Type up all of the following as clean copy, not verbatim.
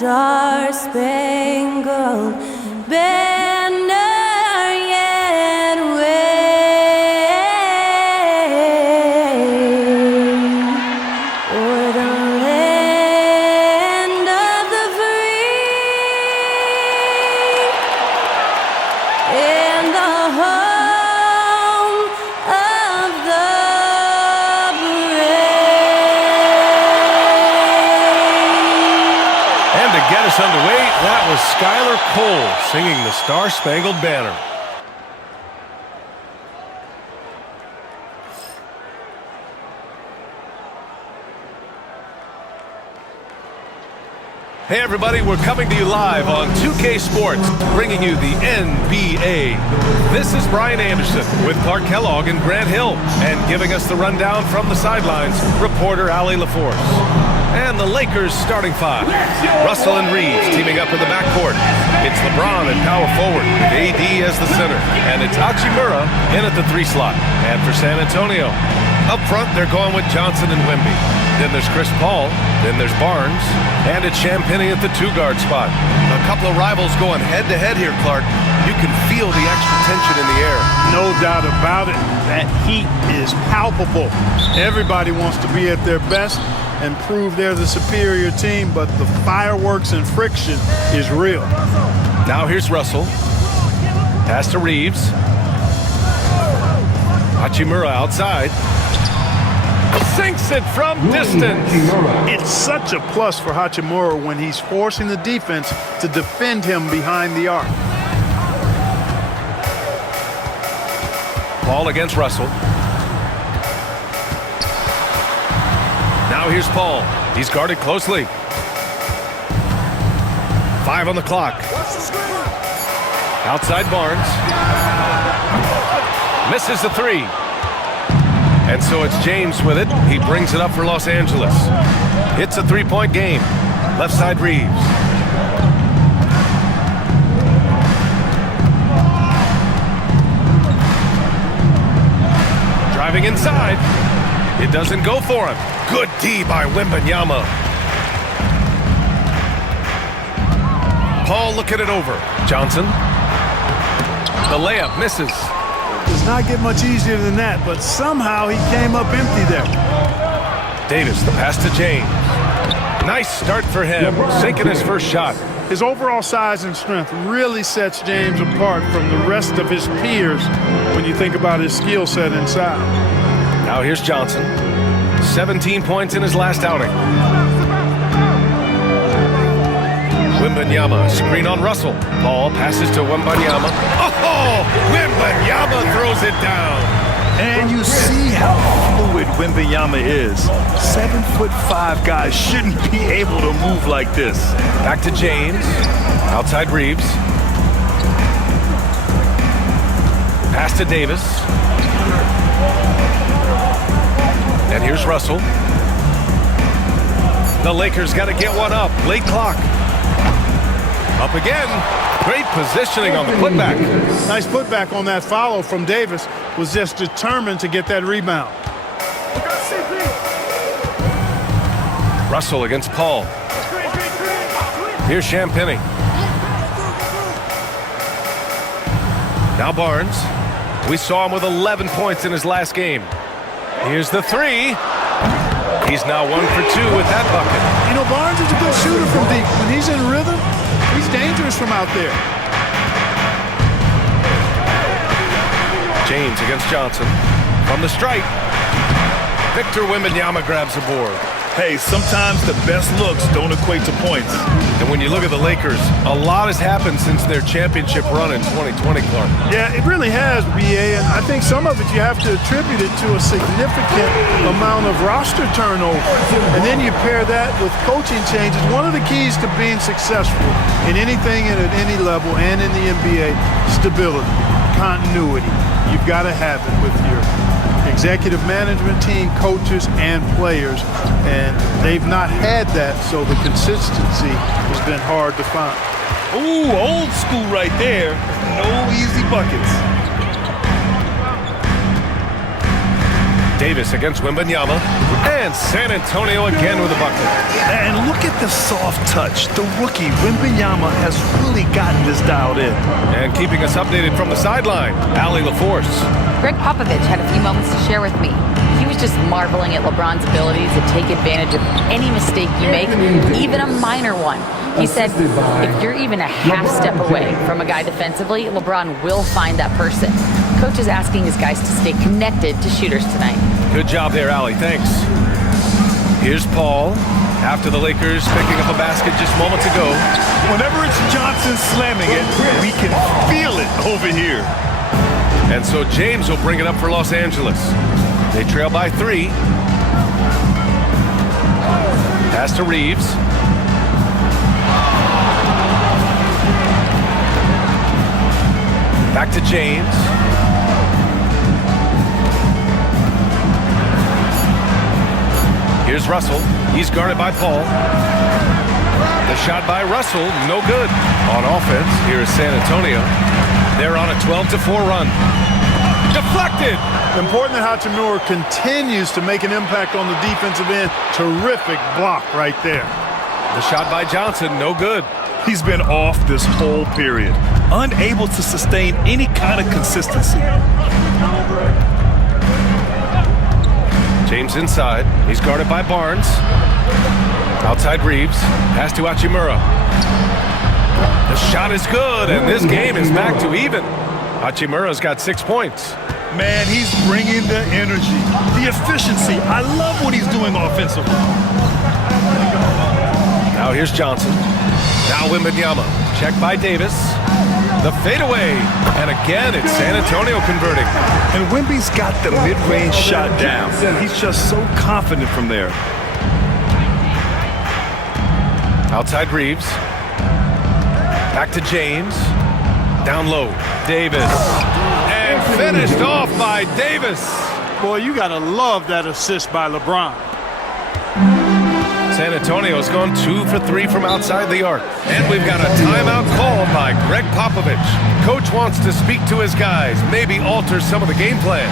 star-spangled banner yet wave o'er the land of the free and the home of the brave. And to get us underway, that was Skylar Cole singing the Star-Spangled Banner. Hey everybody, we're coming to you live on 2K Sports, bringing you the NBA. This is Brian Anderson with Clark Kellogg and Grant Hill, and giving us the rundown from the sidelines, reporter Allie LaForce. And the Lakers starting five. Russell and Reeves teaming up in the backcourt. It's LeBron and power forward with AD as the center. And it's Hachimura in at the 3 slot. And for San Antonio, up front they're going with Johnson and Wemby. Then there's Chris Paul. Then there's Barnes. And it's Champagnie at the 2-guard spot. A couple of rivals going head-to-head here, Clark. You can feel the extra tension in the air. No doubt about it. That heat is palpable. Everybody wants to be at their best and prove they're the superior team, but the fireworks and friction is real. Now here's Russell. Pass to Reeves. Hachimura outside. Sinks it from distance. It's such a plus for Hachimura when he's forcing the defense to defend him behind the arc. Paul against Russell. Now here's Paul. He's guarded closely. 5 on the clock. Outside Barnes. Misses the 3. And so it's James with it. He brings it up for Los Angeles. It's a 3-point game. Left side Reeves. Driving inside. It doesn't go for him. Good D by Wembanyama. Paul looking it over. Johnson. The layup misses. Does not get much easier than that, but somehow he came up empty there. Davis, the pass to James. Nice start for him, sinking his first shot. His overall size and strength really sets James apart from the rest of his peers when you think about his skill set inside. Now here's Johnson. 17 points in his last outing. Wembanyama, screen on Russell. Paul passes to Wembanyama. Oh, Wembanyama throws it down. And you see how fluid Wembanyama is. 7'5" guys shouldn't be able to move like this. Back to James. Outside Reeves. Pass to Davis. And here's Russell. The Lakers got to get one up. Late clock. Up again. Great positioning on the putback. Nice putback on that follow from Davis. Was just determined to get that rebound. Russell against Paul. Here's Champagnie. Now Barnes. We saw him with 11 points in his last game. Here's the 3. He's now 1 for 2 with that bucket. You know, Barnes is a good shooter from deep. When he's in rhythm, he's dangerous from out there. James against Johnson. From the stripe. Victor Wembanyama grabs the board. Hey, sometimes the best looks don't equate to points. And when you look at the Lakers, a lot has happened since their championship run in 2020, Clark. Yeah, it really has, B.A., and I think some of it you have to attribute it to a significant amount of roster turnover. And then you pair that with coaching changes. One of the keys to being successful in anything and at any level and in the NBA, stability, continuity. You've got to have it with your executive management team, coaches, and players, and they've not had that, so the consistency has been hard to find. Ooh, old school right there. No easy buckets. Davis against Wembanyama, and San Antonio again with a bucket. And look at the soft touch, the rookie Wembanyama has really gotten this dialed in. And keeping us updated from the sideline, Allie LaForce. Greg Popovich had a few moments to share with me. He was just marveling at LeBron's abilities to take advantage of any mistake you make, even a minor one. He said, if you're even a half step away from a guy defensively, LeBron will find that person. Coach is asking his guys to stay connected to shooters tonight. Good job there, Allie. Thanks. Here's Paul. After the Lakers picking up a basket just moments ago. Whenever it's Johnson slamming it, we can feel it over here. And so James will bring it up for Los Angeles. They trail by 3. Pass to Reeves. Back to James. Here's Russell. He's guarded by Paul. The shot by Russell, no good. On offense, here is San Antonio. They're on a 12-4 run. Deflected! Important that Hachimura continues to make an impact on the defensive end. Terrific block right there. The shot by Johnson, no good. He's been off this whole period, unable to sustain any kind of consistency. James inside. He's guarded by Barnes. Outside Reeves. Pass to Hachimura. The shot is good, and this game is back to even. Hachimura's got 6 points. Man, he's bringing the energy, the efficiency. I love what he's doing offensively. Now here's Johnson. Now Wembanyama. Check by Davis. The fadeaway. And again, it's San Antonio converting. And Wemby's got the mid-range shot down. He's just so confident from there. Outside Reeves. Back to James. Down low. Davis. And finished off by Davis. Boy, you got to love that assist by LeBron. San Antonio's gone 2 for 3 from outside the arc. And we've got a timeout called by Greg Popovich. Coach wants to speak to his guys, maybe alter some of the game plan.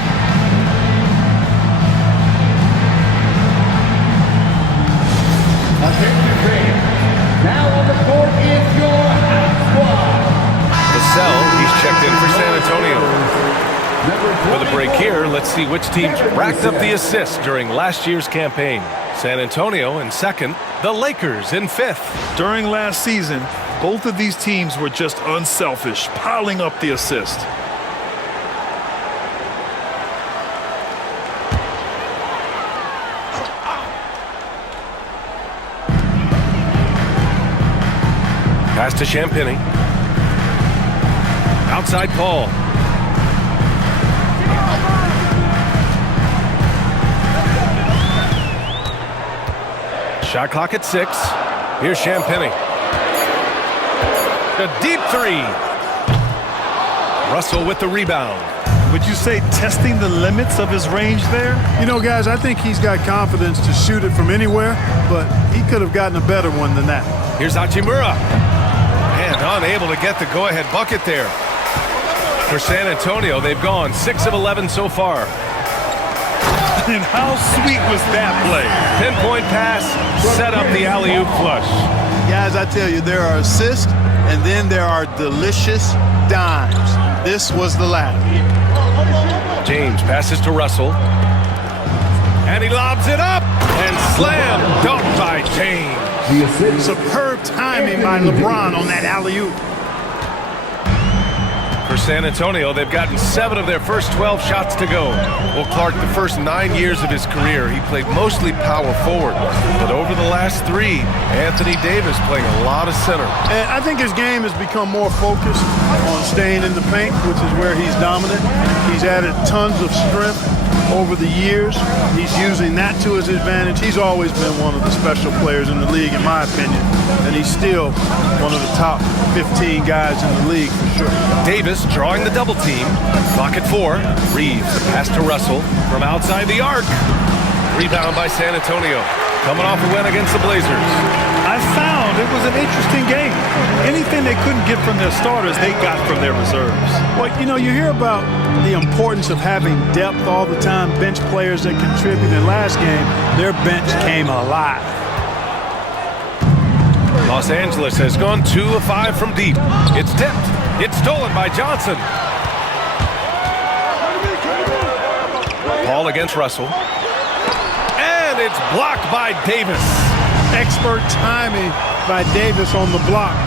Now on the court is your house squad. Vassell, he's checked in for San Antonio. For the break here, let's see which teams racked up the assists during last year's campaign. San Antonio in second, the Lakers in 5th. During last season, both of these teams were just unselfish, piling up the assist. Pass to Champagny. Outside Paul. Shot clock at 6. Here's Champagny. A deep 3. Russell with the rebound. Would you say testing the limits of his range there? You know, guys, I think he's got confidence to shoot it from anywhere, but he could have gotten a better one than that. Here's Hachimura. And unable to get the go-ahead bucket there. For San Antonio, they've gone 6 of 11 so far. And how sweet was that play? Pinpoint pass, set up the alley-oop flush. Guys, I tell you, there are assists, and then there are delicious dimes. This was the latter. James passes to Russell. And he lobs it up. And slam dunked by James. Superb timing by LeBron on that alley-oop. For San Antonio, they've gotten 7 of their first 12 shots to go. Well, Clark, the first 9 years of his career, he played mostly power forward. But over the last 3, Anthony Davis playing a lot of center. And I think his game has become more focused on staying in the paint, which is where he's dominant. He's added tons of strength over the years. He's using that to his advantage. He's always been one of the special players in the league, in my opinion. And he's still one of the top 15 guys in the league for sure. Davis drawing the double team. Clock at 4. Reeves, the pass to Russell from outside the arc. Rebound by San Antonio. Coming off a win against the Blazers. I found it was an interesting game. Anything they couldn't get from their starters, they got from their reserves. Well, you know, you hear about the importance of having depth all the time, bench players that contribute. In last game, their bench came alive. Los Angeles has gone 2 of 5 from deep. It's tipped. It's stolen by Johnson. Paul against Russell. And it's blocked by Davis. Expert timing by Davis on the block.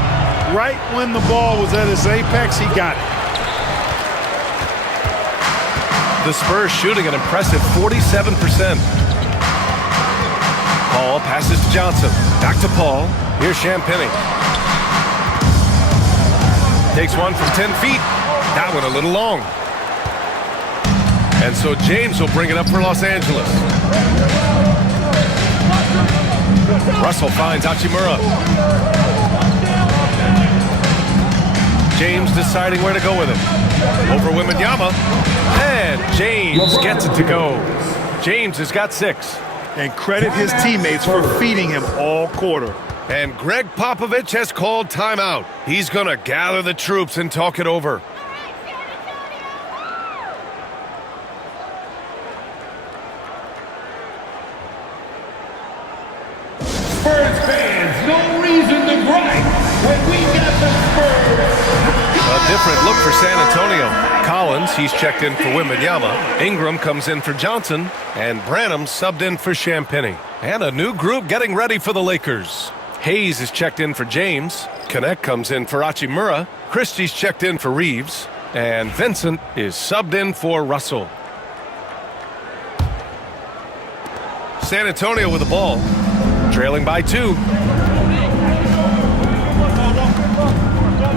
Right when the ball was at its apex, he got it. The Spurs shooting an impressive 47%. Paul passes to Johnson. Back to Paul. Here's Champagny. Takes one from 10 feet. That one a little long. And so James will bring it up for Los Angeles. Russell finds Hachimura. James deciding where to go with it. Over Wembanyama. And James gets it to go. James has got 6. And credit his teammates for feeding him all quarter. And Greg Popovich has called timeout. He's going to gather the troops and talk it over. Spurs fans, no reason to gripe when we got the Spurs. A different look for San Antonio. Collins, he's checked in for Wembanyama. Ingram comes in for Johnson. And Branham subbed in for Champagny. And a new group getting ready for the Lakers. Hayes is checked in for James. Connect comes in for Hachimura. Christie's checked in for Reeves. And Vincent is subbed in for Russell. San Antonio with the ball. Trailing by 2.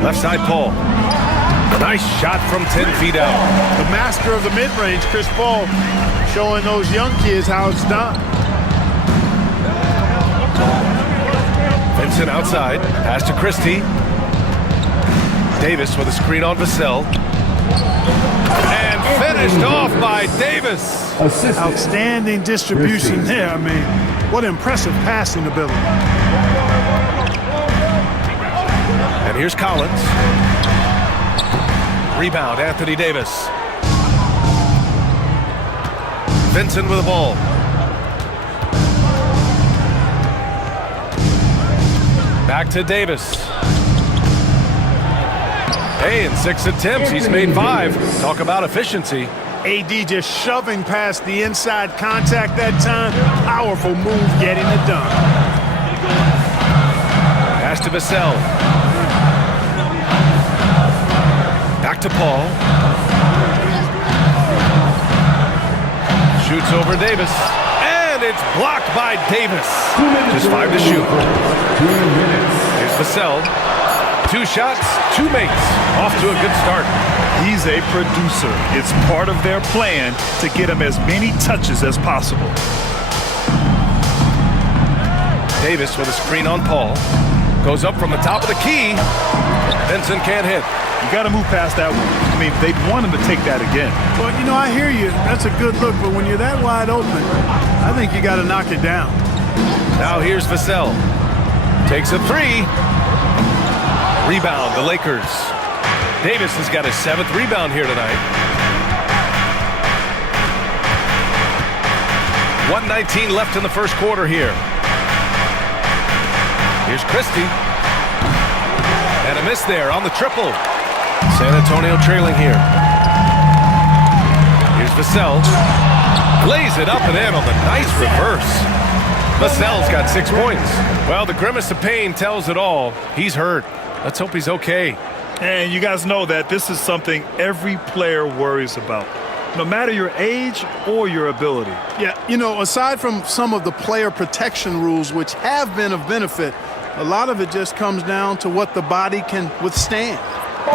Left side, Paul. Nice shot from 10 feet out. The master of the mid-range, Chris Paul, showing those young kids how it's done. Vincent outside. Pass to Christie. Davis with a screen on Vassell. And finished off by Davis. Outstanding distribution there. I mean, what impressive passing ability. And here's Collins. Rebound, Anthony Davis. Vincent with the ball. Back to Davis. Hey, in 6 attempts, he's made 5. Talk about efficiency. AD just shoving past the inside contact that time. Powerful move getting it done. Pass to Vassell. Back to Paul. Shoots over Davis. And it's blocked by Davis. Just 5 to shoot. Here's Vassell. 2 shots, 2 makes. Off to a good start. He's a producer. It's part of their plan to get him as many touches as possible. Davis with a screen on Paul. Goes up from the top of the key. Vincent can't hit. You got to move past that one. I mean, they'd want him to take that again. Well, you know, I hear you. That's a good look, but when you're that wide open, I think you got to knock it down. Now here's Vassell. Takes a 3. Rebound, the Lakers. Davis has got his 7th rebound here tonight. 1:19 left in the first quarter here. Here's Christie. And a miss there on the triple. San Antonio trailing here. Here's Vassell. Lays it up and in on the nice reverse. Vassell's got 6 points. Well, the grimace of pain tells it all. He's hurt. Let's hope he's okay. And you guys know that this is something every player worries about, no matter your age or your ability. Yeah, you know, aside from some of the player protection rules, which have been of benefit, a lot of it just comes down to what the body can withstand.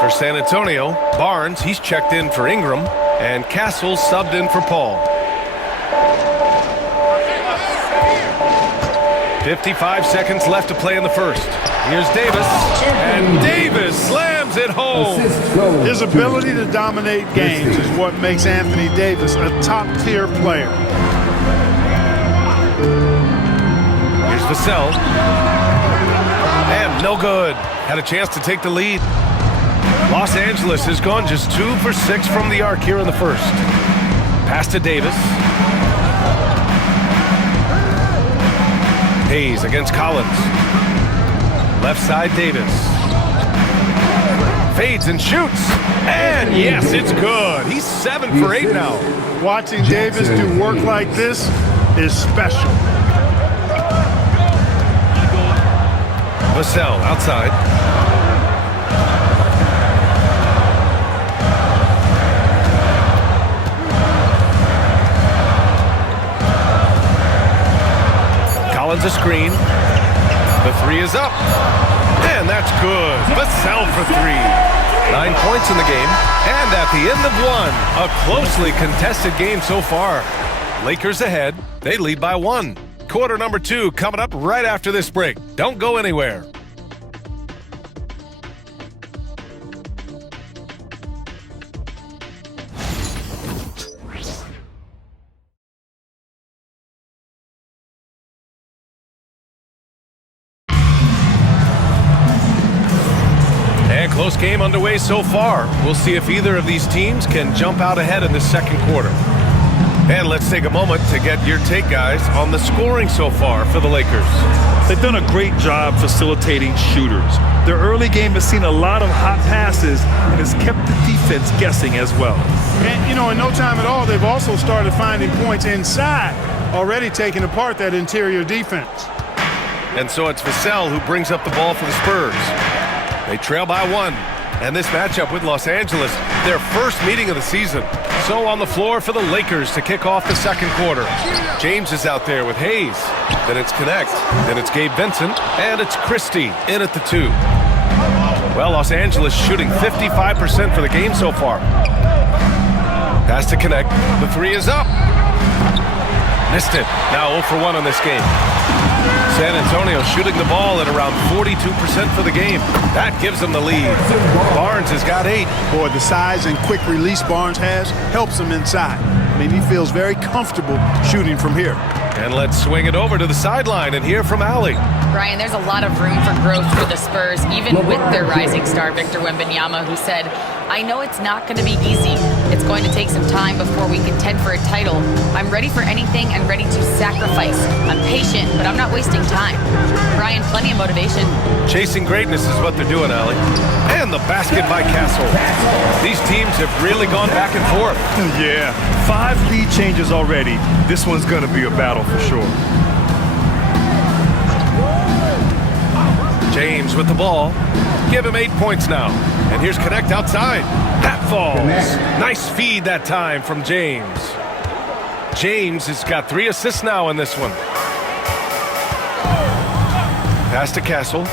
For San Antonio, Barnes, he's checked in for Ingram, and Castle's subbed in for Paul. 55 seconds left to play in the first. Here's Davis, and Davis slams it home. His ability to dominate games is what makes Anthony Davis a top-tier player. Here's Vassell. And no good. Had a chance to take the lead. Los Angeles has gone just 2 for 6 from the arc here in the first. Pass to Davis. Hayes against Collins. Left side, Davis. Fades and shoots. And yes, it's good. He's 7 for 8 now. Watching Davis do work like this is special. Vassell outside. Collins a screen. The three is up. And that's good. Vassell for 3. 9 points in the game. And at the end of one, a closely contested game so far. Lakers ahead. They lead by 1. Quarter number 2 coming up right after this break. Don't go anywhere. And close game underway so far. We'll see if either of these teams can jump out ahead in the second quarter. And let's take a moment to get your take, guys, on the scoring so far for the Lakers. They've done a great job facilitating shooters. Their early game has seen a lot of hot passes and has kept the defense guessing as well. And, you know, in no time at all, they've also started finding points inside, already taking apart that interior defense. And so it's Vassell who brings up the ball for the Spurs. They trail by 1. And this matchup with Los Angeles, their first meeting of the season. So on the floor for the Lakers to kick off the second quarter. James is out there with Hayes. Then it's Connect. Then it's Gabe Vincent. And it's Christie in at the 2. Well, Los Angeles shooting 55% for the game so far. Pass to Connect. The 3 is up. Missed it. Now 0 for 1 on this game. San Antonio shooting the ball at around 42% for the game. That gives them the lead. Barnes has got 8. Boy, the size and quick release Barnes has helps him inside. I mean, he feels very comfortable shooting from here. And let's swing it over to the sideline and hear from Allie. Brian, there's a lot of room for growth for the Spurs, even with their rising star, Victor Wembanyama, who said, I know it's not going to be easy. It's going to take some time before we contend for a title. I'm ready for anything and ready to sacrifice. I'm patient, but I'm not wasting time. Brian, plenty of motivation. Chasing greatness is what they're doing, Allie. And the basket by Castle. These teams have really gone back and forth. Yeah, 5 lead changes already. This one's going to be a battle for sure. James with the ball. Give him 8 points now. And here's Connect outside. That falls. Nice feed that time from James. James has got 3 assists now in this one. Pass to Castle.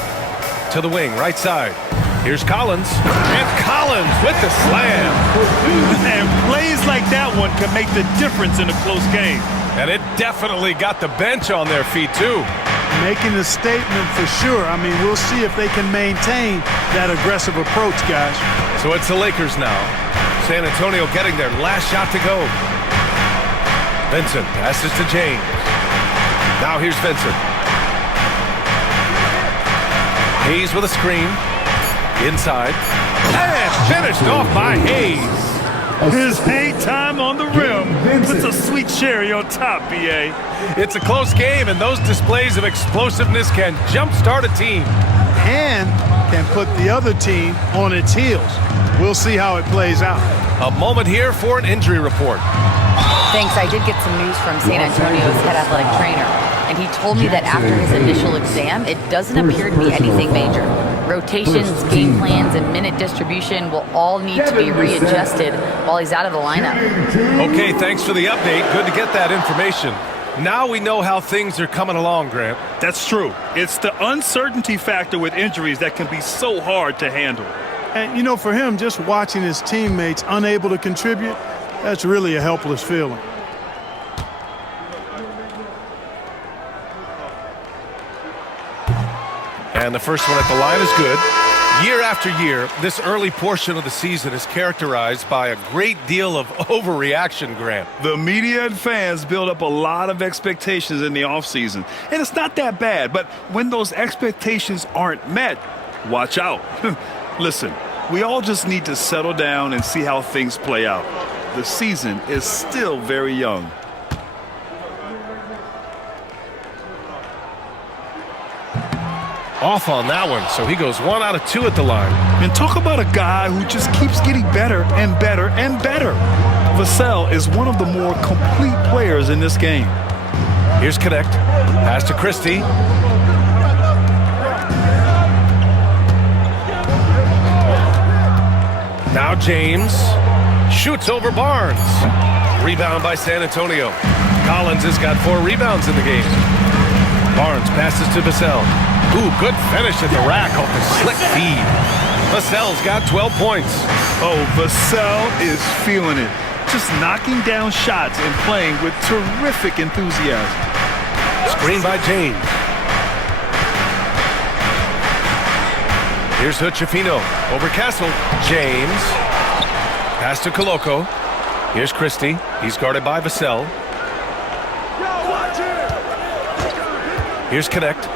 To the wing, right side. Here's Collins. And Collins with the slam. And plays like that one can make the difference in a close game. And it definitely got the bench on their feet, too. Making a statement for sure. I mean, we'll see if they can maintain that aggressive approach, guys. So it's the Lakers now. San Antonio getting their last shot to go. Vincent passes to James. Now here's Vincent. Hayes with a screen. Inside. And finished off by Hayes. His hang time on the rim puts a sweet cherry on top, BA. It's a close game, and those displays of explosiveness can jumpstart a team. And can put the other team on its heels. We'll see how it plays out. A moment here for an injury report. Thanks. I did get some news from San Antonio's head athletic trainer, and he told me that after his initial exam, it doesn't appear to be anything major. Rotations, game plans, and minute distribution will all need to be readjusted while he's out of the lineup. Okay, thanks for the update. Good to get that information. Now we know how things are coming along, Grant. That's true. It's the uncertainty factor with injuries that can be so hard to handle. And, you know, for him, just watching his teammates unable to contribute, that's really a helpless feeling. And the first one at the line is good. Year after year, this early portion of the season is characterized by a great deal of overreaction, Grant. The media and fans build up a lot of expectations in the offseason. And it's not that bad, but when those expectations aren't met, watch out. Listen, we all just need to settle down and see how things play out. The season is still very young. Off on that one, so he goes 1 out of 2 at the line. And talk about a guy who just keeps getting better and better and better. Vassell is one of the more complete players in this game. Here's Connect. Pass to Christie. Now James shoots over Barnes. Rebound by San Antonio. Collins has got 4 rebounds in the game. Barnes passes to Vassell. Ooh, good finish at the rack off the slick feed. Vassell's got 12 points. Oh, Vassell is feeling it. Just knocking down shots and playing with terrific enthusiasm. Screen by James. Here's Hood-Schifino over Castle. James. Pass to Koloko. Here's Christie. He's guarded by Vassell. Here's Connect.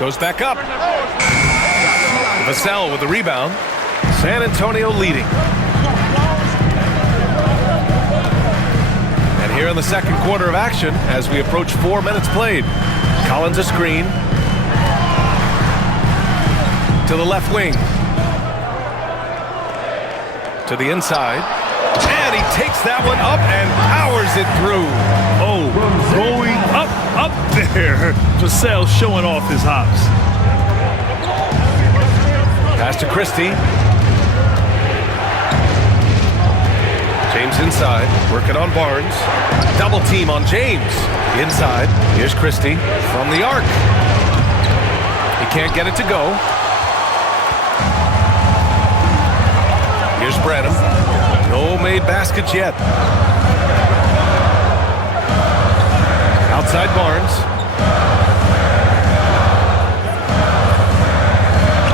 Goes back up. Vassell with the rebound. San Antonio leading. And here in the second quarter of action, as we approach 4 minutes played. Collins a screen. To the left wing. To the inside. And he takes that one up and powers it through. Oh, going up there. Vassell showing off his hops. Pass to Christie. James inside, working on Barnes. Double team on James. Inside, here's Christie from the arc. He can't get it to go. Here's Branham. No made baskets yet. Outside Barnes.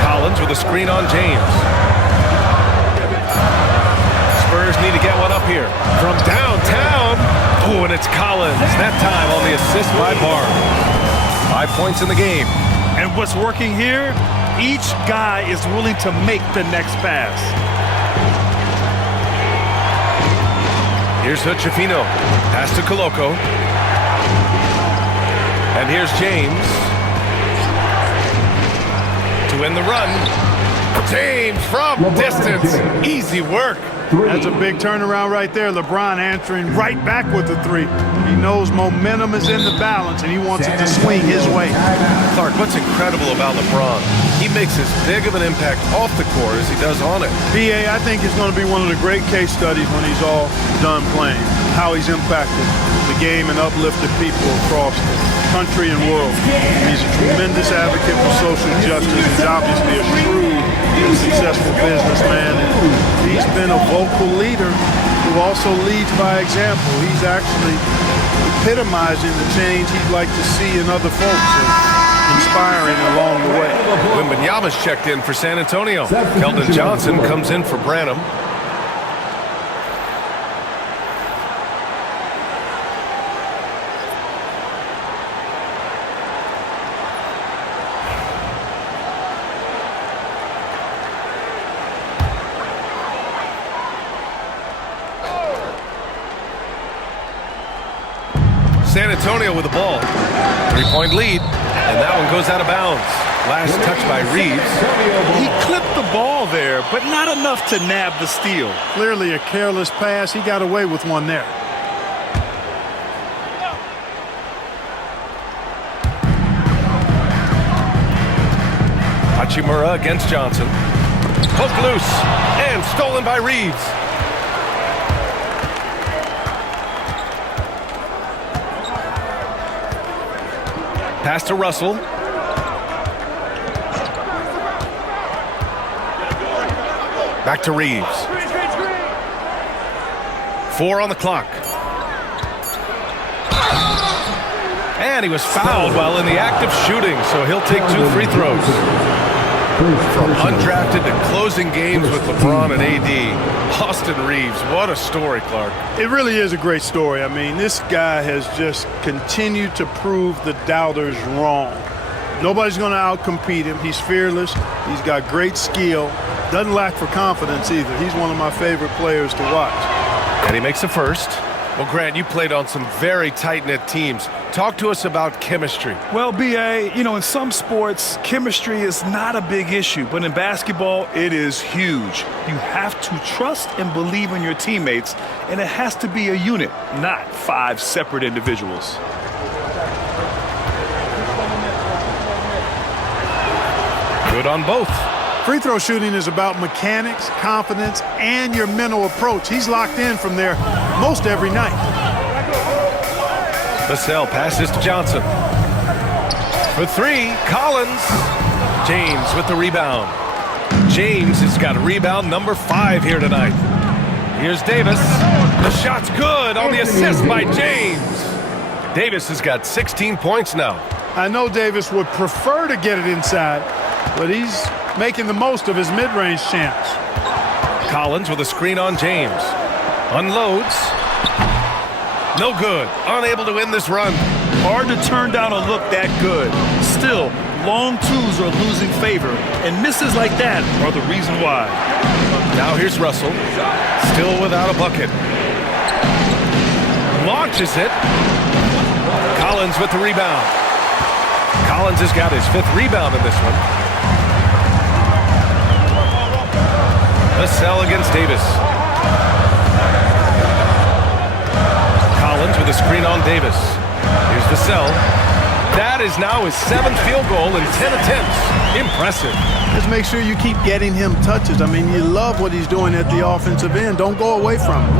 Collins with a screen on James. Spurs need to get one up here. From downtown. Oh, and it's Collins. That time on the assist by Barnes. 5 points in the game. And what's working here? Each guy is willing to make the next pass. Here's Hood-Schifino. Pass to Koloko. And here's James. To win the run. James from distance. Easy work. That's a big turnaround right there. LeBron answering right back with the 3. He knows momentum is in the balance, and he wants it to swing his way. Clark, what's incredible about LeBron? He makes as big of an impact off the court as he does on it. BA, I think it's going to be one of the great case studies when he's all done playing. How he's impacted the game and uplifted people across the country and world. He's a tremendous advocate for social justice. He's obviously a shrewd and successful businessman. And he's been a vocal leader who also leads by example. He's actually epitomizing the change he'd like to see in other folks and inspiring along the way. Wembanyama's checked in for San Antonio. Keldon Johnson comes in for Branham. San Antonio with the ball. 3-point lead, and that one goes out of bounds. Last touch by Reeves. He clipped the ball there, but not enough to nab the steal. Clearly a careless pass. He got away with one there. Hachimura against Johnson. Poked loose and stolen by Reeves. Pass to Russell. Back to Reeves. 4 on the clock. And he was fouled while in the act of shooting, so he'll take 2 free throws. From undrafted to closing games with LeBron and AD, Austin Reeves, what a story, Clark. It really is a great story. I mean, this guy has just continued to prove the doubters wrong. Nobody's going to outcompete him. He's fearless. He's got great skill. Doesn't lack for confidence either. He's one of my favorite players to watch. And he makes a first. Well, Grant, you played on some very tight-knit teams. Talk to us about chemistry. Well, B.A., you know, in some sports, chemistry is not a big issue, but in basketball, it is huge. You have to trust and believe in your teammates, and it has to be a unit, not 5 separate individuals. Good on both. Free throw shooting is about mechanics, confidence, and your mental approach. He's locked in from there most every night. Vassell passes to Johnson. For 3, Collins. James with the rebound. James has got rebound number 5 here tonight. Here's Davis. The shot's good on the assist by James. Davis has got 16 points now. I know Davis would prefer to get it inside, but he's making the most of his mid-range chance. Collins with a screen on James. Unloads. No good. Unable to win this run. Hard to turn down a look that good. Still, long twos are losing favor, and misses like that are the reason why. Now here's Russell. Still without a bucket. Launches it. Collins with the rebound. Collins has got his 5th rebound in this one. Vassell against Davis. Collins with a screen on Davis. Here's Vassell. That is now his 7th field goal in 10 attempts. Impressive. Just make sure you keep getting him touches. I mean, you love what he's doing at the offensive end. Don't go away from him.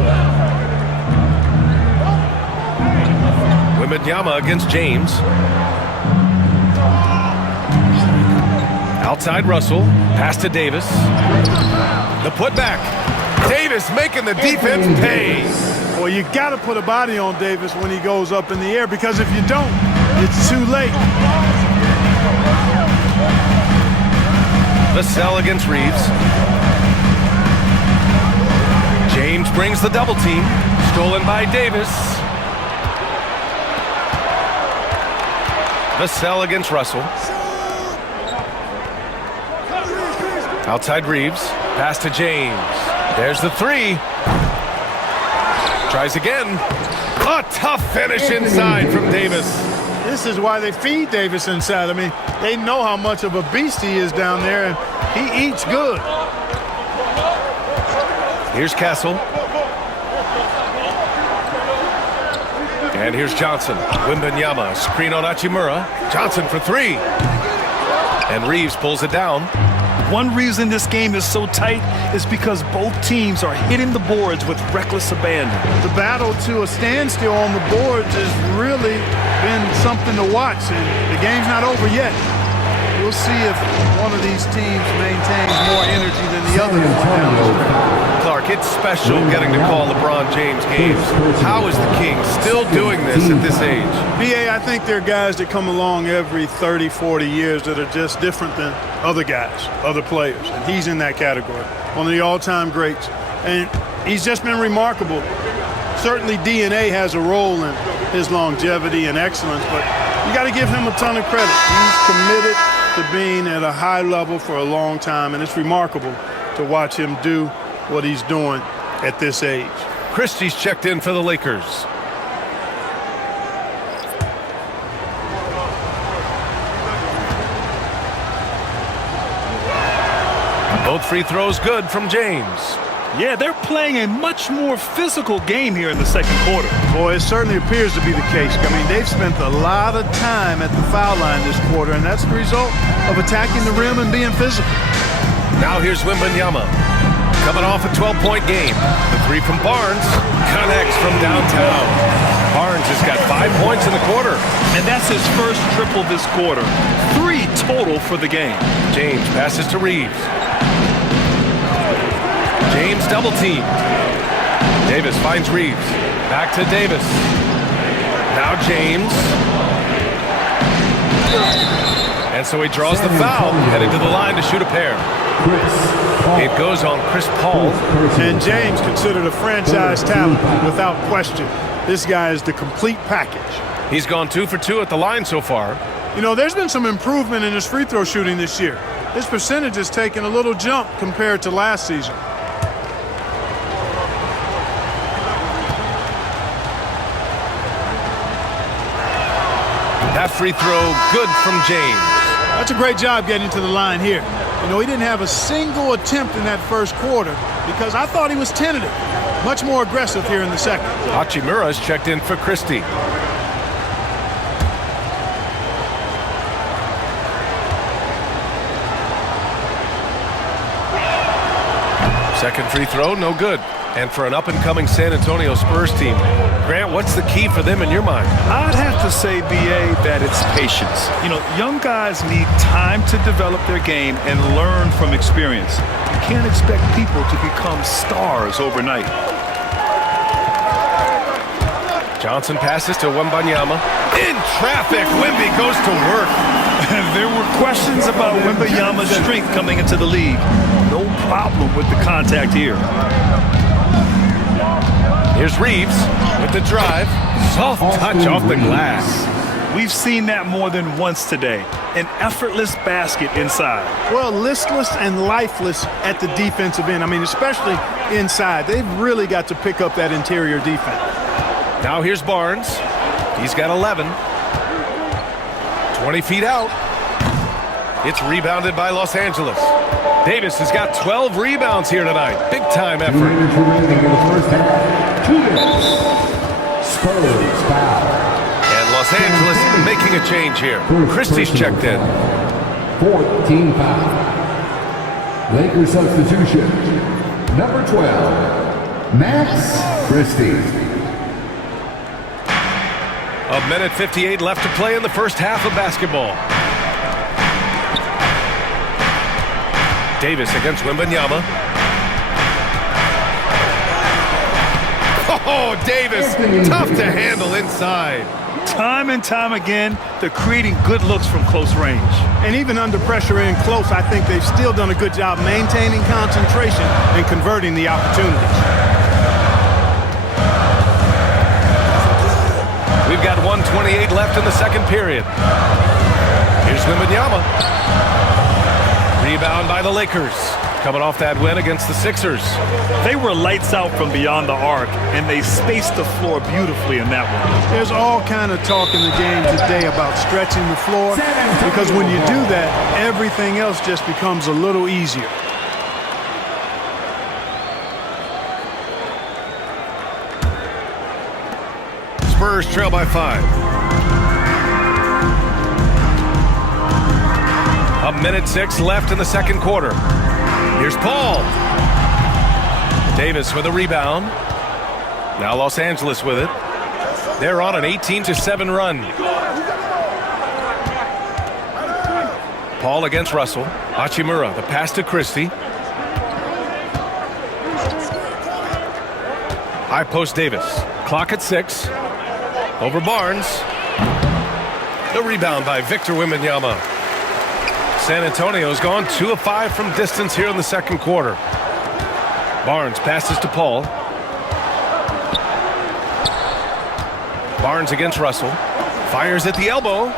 Wembanyama against James. Outside Russell. Pass to Davis. The putback. Davis making the defense pay. Well, you got to put a body on Davis when he goes up in the air, because if you don't, it's too late. Vassell against Reeves. James brings the double team. Stolen by Davis. Vassell against Russell. Outside Reeves. Pass to James. There's the 3. Tries again. A tough finish inside from Davis. This is why they feed Davis inside. I mean, they know how much of a beast he is down there, and he eats good. Here's Castle. And here's Johnson. Wembanyama, screen on Hachimura. Johnson for 3. And Reeves pulls it down. One reason this game is so tight is because both teams are hitting the boards with reckless abandon. The battle to a standstill on the boards has really been something to watch, and the game's not over yet. We'll see if one of these teams maintains more energy than the other. Clark, it's special getting to call LeBron James games. How is the Kings still doing this at this age? BA, I think there are guys that come along every 30, 40 years that are just different than other guys, other players, and he's in that category. One of the all-time greats, and he's just been remarkable. Certainly DNA has a role in his longevity and excellence, but you got to give him a ton of credit. He's committed to being at a high level for a long time, and it's remarkable to watch him do what he's doing at this age. Christie's checked in for the Lakers. Both free throws good from James. Yeah, they're playing a much more physical game here in the second quarter. Boy, it certainly appears to be the case. I mean, they've spent a lot of time at the foul line this quarter, and that's the result of attacking the rim and being physical. Now here's Wembanyama. Coming off a 12-point game. The 3 from Barnes connects from downtown. Barnes has got 5 points in the quarter. And that's his first triple this quarter. 3 total for the game. James passes to Reeves. James double team. Davis finds Reeves. Back to Davis. Now James. And so he draws the foul, heading to the line to shoot a pair. It goes on Chris Paul. And James considered a franchise talent without question. This guy is the complete package. He's gone 2 for 2 at the line so far. You know, there's been some improvement in his free throw shooting this year. His percentage has taken a little jump compared to last season. That free throw, good from James. That's a great job getting to the line here. You know, he didn't have a single attempt in that first quarter because I thought he was tentative. Much more aggressive here in the second. Hachimura's checked in for Christie. Second free throw, no good. And for an up-and-coming San Antonio Spurs team, Grant, what's the key for them in your mind? I'd have to say, B.A., that it's patience. You know, young guys need time to develop their game and learn from experience. You can't expect people to become stars overnight. Johnson passes to Wembanyama. In traffic, Wemby goes to work. There were questions about Wembanyama's strength coming into the league. No problem with the contact here. Here's Reeves with the drive. Soft touch off the glass. We've seen that more than once today. An effortless basket inside. Well, listless and lifeless at the defensive end. I mean, especially inside. They've really got to pick up that interior defense. Now here's Barnes. He's got 11. 20 feet out. It's rebounded by Los Angeles. Davis has got 12 rebounds here tonight. Big time effort. 2 minutes remaining in the first half. 2 minutes. Spurs foul. And Los Angeles making a change here. Christie's checked in. 14 foul. Lakers substitution. Number 12, Max Christie. A minute 58 left to play in the first half of basketball. Davis against Wembanyama. Oh, Davis, tough to handle inside. Time and time again, they're creating good looks from close range. And even under pressure in close, I think they've still done a good job maintaining concentration and converting the opportunities. We've got 1:28 left in the second period. Here's Wembanyama. Rebound by the Lakers. Coming off that win against the Sixers. They were lights out from beyond the arc, and they spaced the floor beautifully in that one. There's all kind of talk in the game today about stretching the floor, because when you do that, everything else just becomes a little easier. Spurs trail by 5. A minute 6 left in the second quarter. Here's Paul. Davis with a rebound. Now Los Angeles with it. They're on an 18-7 run. Paul against Russell. Hachimura, the pass to Christie. High post Davis. Clock at 6. Over Barnes. The rebound by Victor Wembanyama. San Antonio's gone 2 of 5 from distance here in the second quarter. Barnes passes to Paul. Barnes against Russell. Fires at the elbow.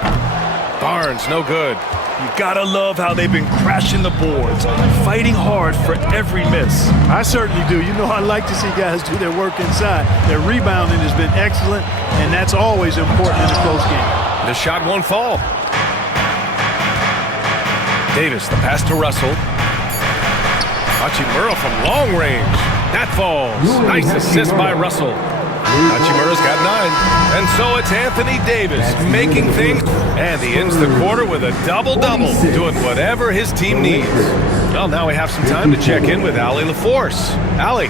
Barnes, no good. You gotta love how they've been crashing the boards, fighting hard for every miss. I certainly do. You know, I like to see guys do their work inside. Their rebounding has been excellent, and that's always important in a close game. The shot won't fall. Davis, the pass to Russell. Hachimura from long range. That falls. Nice assist by Russell. Hachimura's got 9. And so it's Anthony Davis making things, and he ends the quarter with a double-double, doing whatever his team needs. Well, now we have some time to check in with Allie LaForce. Allie.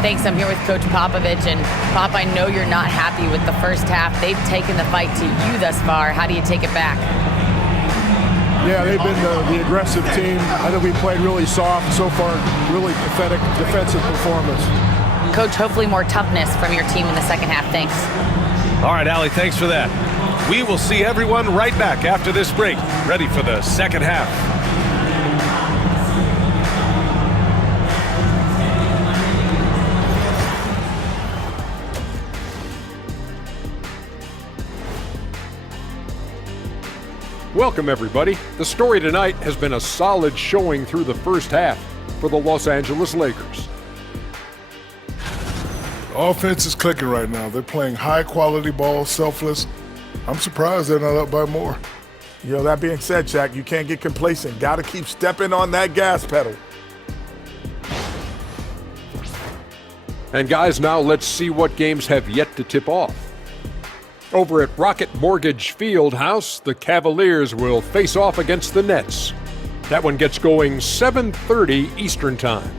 Thanks. I'm here with Coach Popovich. And, Pop, I know you're not happy with the first half. They've taken the fight to you thus far. How do you take it back? Yeah, they've been the aggressive team. I think we played really soft so far. Really pathetic defensive performance. Coach, hopefully more toughness from your team in the second half. Thanks. All right, Allie, thanks for that. We will see everyone right back after this break, ready for the second half. Welcome, everybody. The story tonight has been a solid showing through the first half for the Los Angeles Lakers. Offense is clicking right now. They're playing high-quality ball, selfless. I'm surprised they're not up by more. You know, that being said, Shaq, you can't get complacent. Got to keep stepping on that gas pedal. And guys, now let's see what games have yet to tip off. Over at Rocket Mortgage Fieldhouse, the Cavaliers will face off against the Nets. That one gets going 7:30 Eastern Time.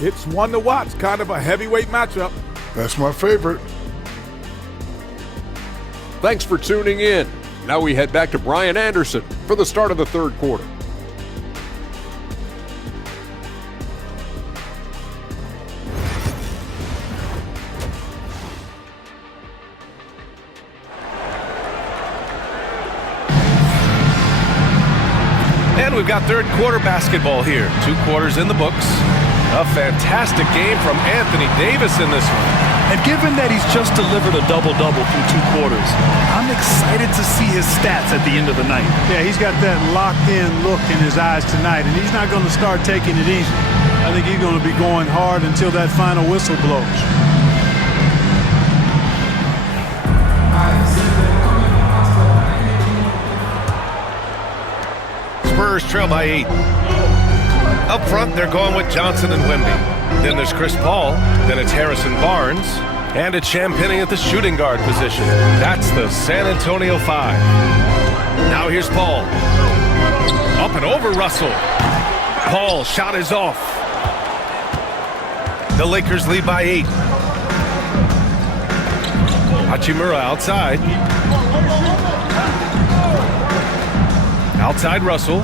It's one to watch, kind of a heavyweight matchup. That's my favorite. Thanks for tuning in. Now we head back to Brian Anderson for the start of the third quarter. And we've got third quarter basketball here. 2 quarters in the books. A fantastic game from Anthony Davis in this one. And given that he's just delivered a double-double through 2 quarters, I'm excited to see his stats at the end of the night. Yeah, he's got that locked-in look in his eyes tonight, and he's not going to start taking it easy. I think he's going to be going hard until that final whistle blows. Spurs trail by 8. Up front, they're going with Johnson and Wemby. Then there's Chris Paul. Then it's Harrison Barnes. And it's Champagnie at the shooting guard position. That's the San Antonio 5. Now here's Paul. Up and over Russell. Paul, shot is off. The Lakers lead by 8. Hachimura outside. Outside Russell.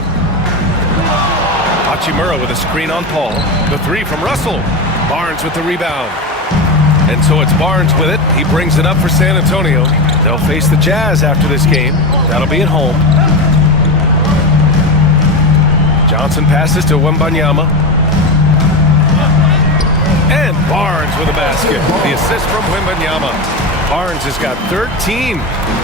Hachimura with a screen on Paul. The 3 from Russell. Barnes with the rebound. And so it's Barnes with it. He brings it up for San Antonio. They'll face the Jazz after this game. That'll be at home. Johnson passes to Wembanyama. And Barnes with a basket. The assist from Wembanyama. Barnes has got 13.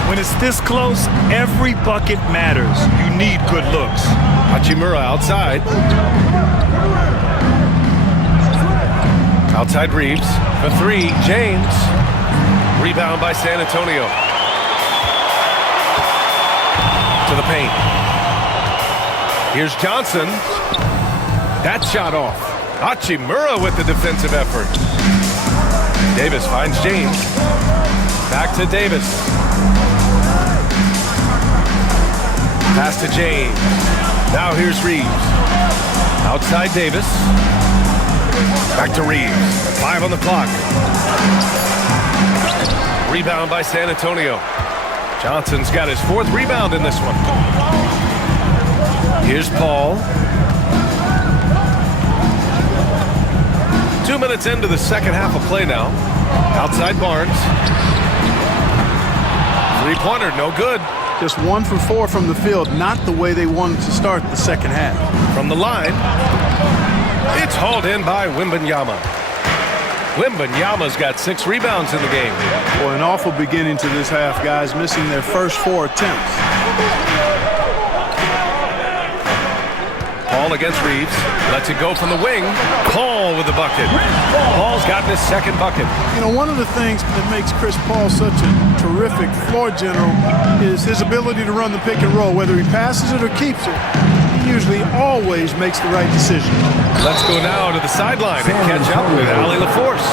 When it's this close, every bucket matters. You need good looks. Hachimura outside. Outside Reeves. The 3, James. Rebound by San Antonio. To the paint. Here's Johnson. That shot off. Hachimura with the defensive effort. Davis finds James. Back to Davis. Pass to James. Now here's Reeves. Outside Davis. Back to Reeves. 5 on the clock. Rebound by San Antonio. Johnson's got his 4th rebound in this one. Here's Paul. 2 minutes into the second half of play now. Outside Barnes. 3-pointer, no good. Just 1 for 4 from the field, not the way they wanted to start the second half. From the line, it's hauled in by Wembanyama. Wembanyama's got 6 rebounds in the game. Boy, an awful beginning to this half, guys, missing their first 4 attempts. Paul against Reeves. Lets it go from the wing. Paul with the bucket. Paul's gotten his 2nd bucket. You know, one of the things that makes Chris Paul such a terrific floor general is his ability to run the pick and roll. Whether he passes it or keeps it, he usually always makes the right decision. Let's go now to the sideline and catch up with Allie LaForce.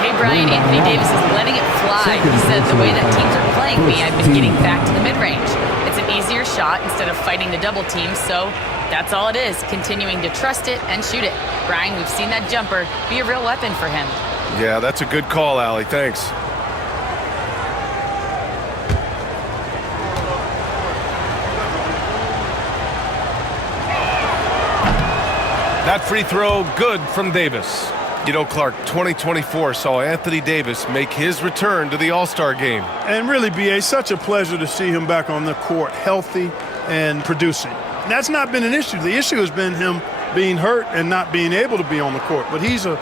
Hey, Brian, Anthony Davis is letting it fly. He said the way that teams are playing me, I've been getting back to the mid-range. It's an easier shot instead of fighting the double team, so that's all it is, continuing to trust it and shoot it. Brian, we've seen that jumper be a real weapon for him. Yeah, that's a good call, Allie. Thanks. That free throw, good from Davis. You know, Clark, 2024 saw Anthony Davis make his return to the All-Star game. And really, B.A., such a pleasure to see him back on the court, healthy and producing. And that's not been an issue. The issue has been him being hurt and not being able to be on the court. But he's a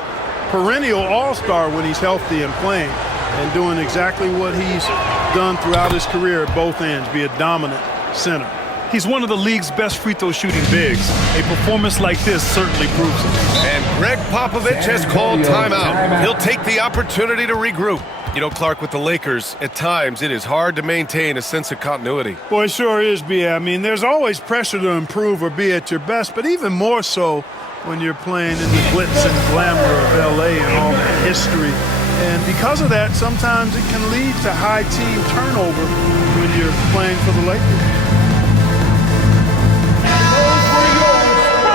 perennial all-star when he's healthy and playing and doing exactly what he's done throughout his career at both ends, be a dominant center. He's one of the league's best free throw shooting bigs. A performance like this certainly proves it. And Greg Popovich has called timeout. He'll take the opportunity to regroup. You know, Clark, with the Lakers, at times it is hard to maintain a sense of continuity. Boy, it sure is, B.A. I mean, there's always pressure to improve or be at your best, but even more so when you're playing in the glitz and glamour of L.A. and all that history. And because of that, sometimes it can lead to high team turnover when you're playing for the Lakers.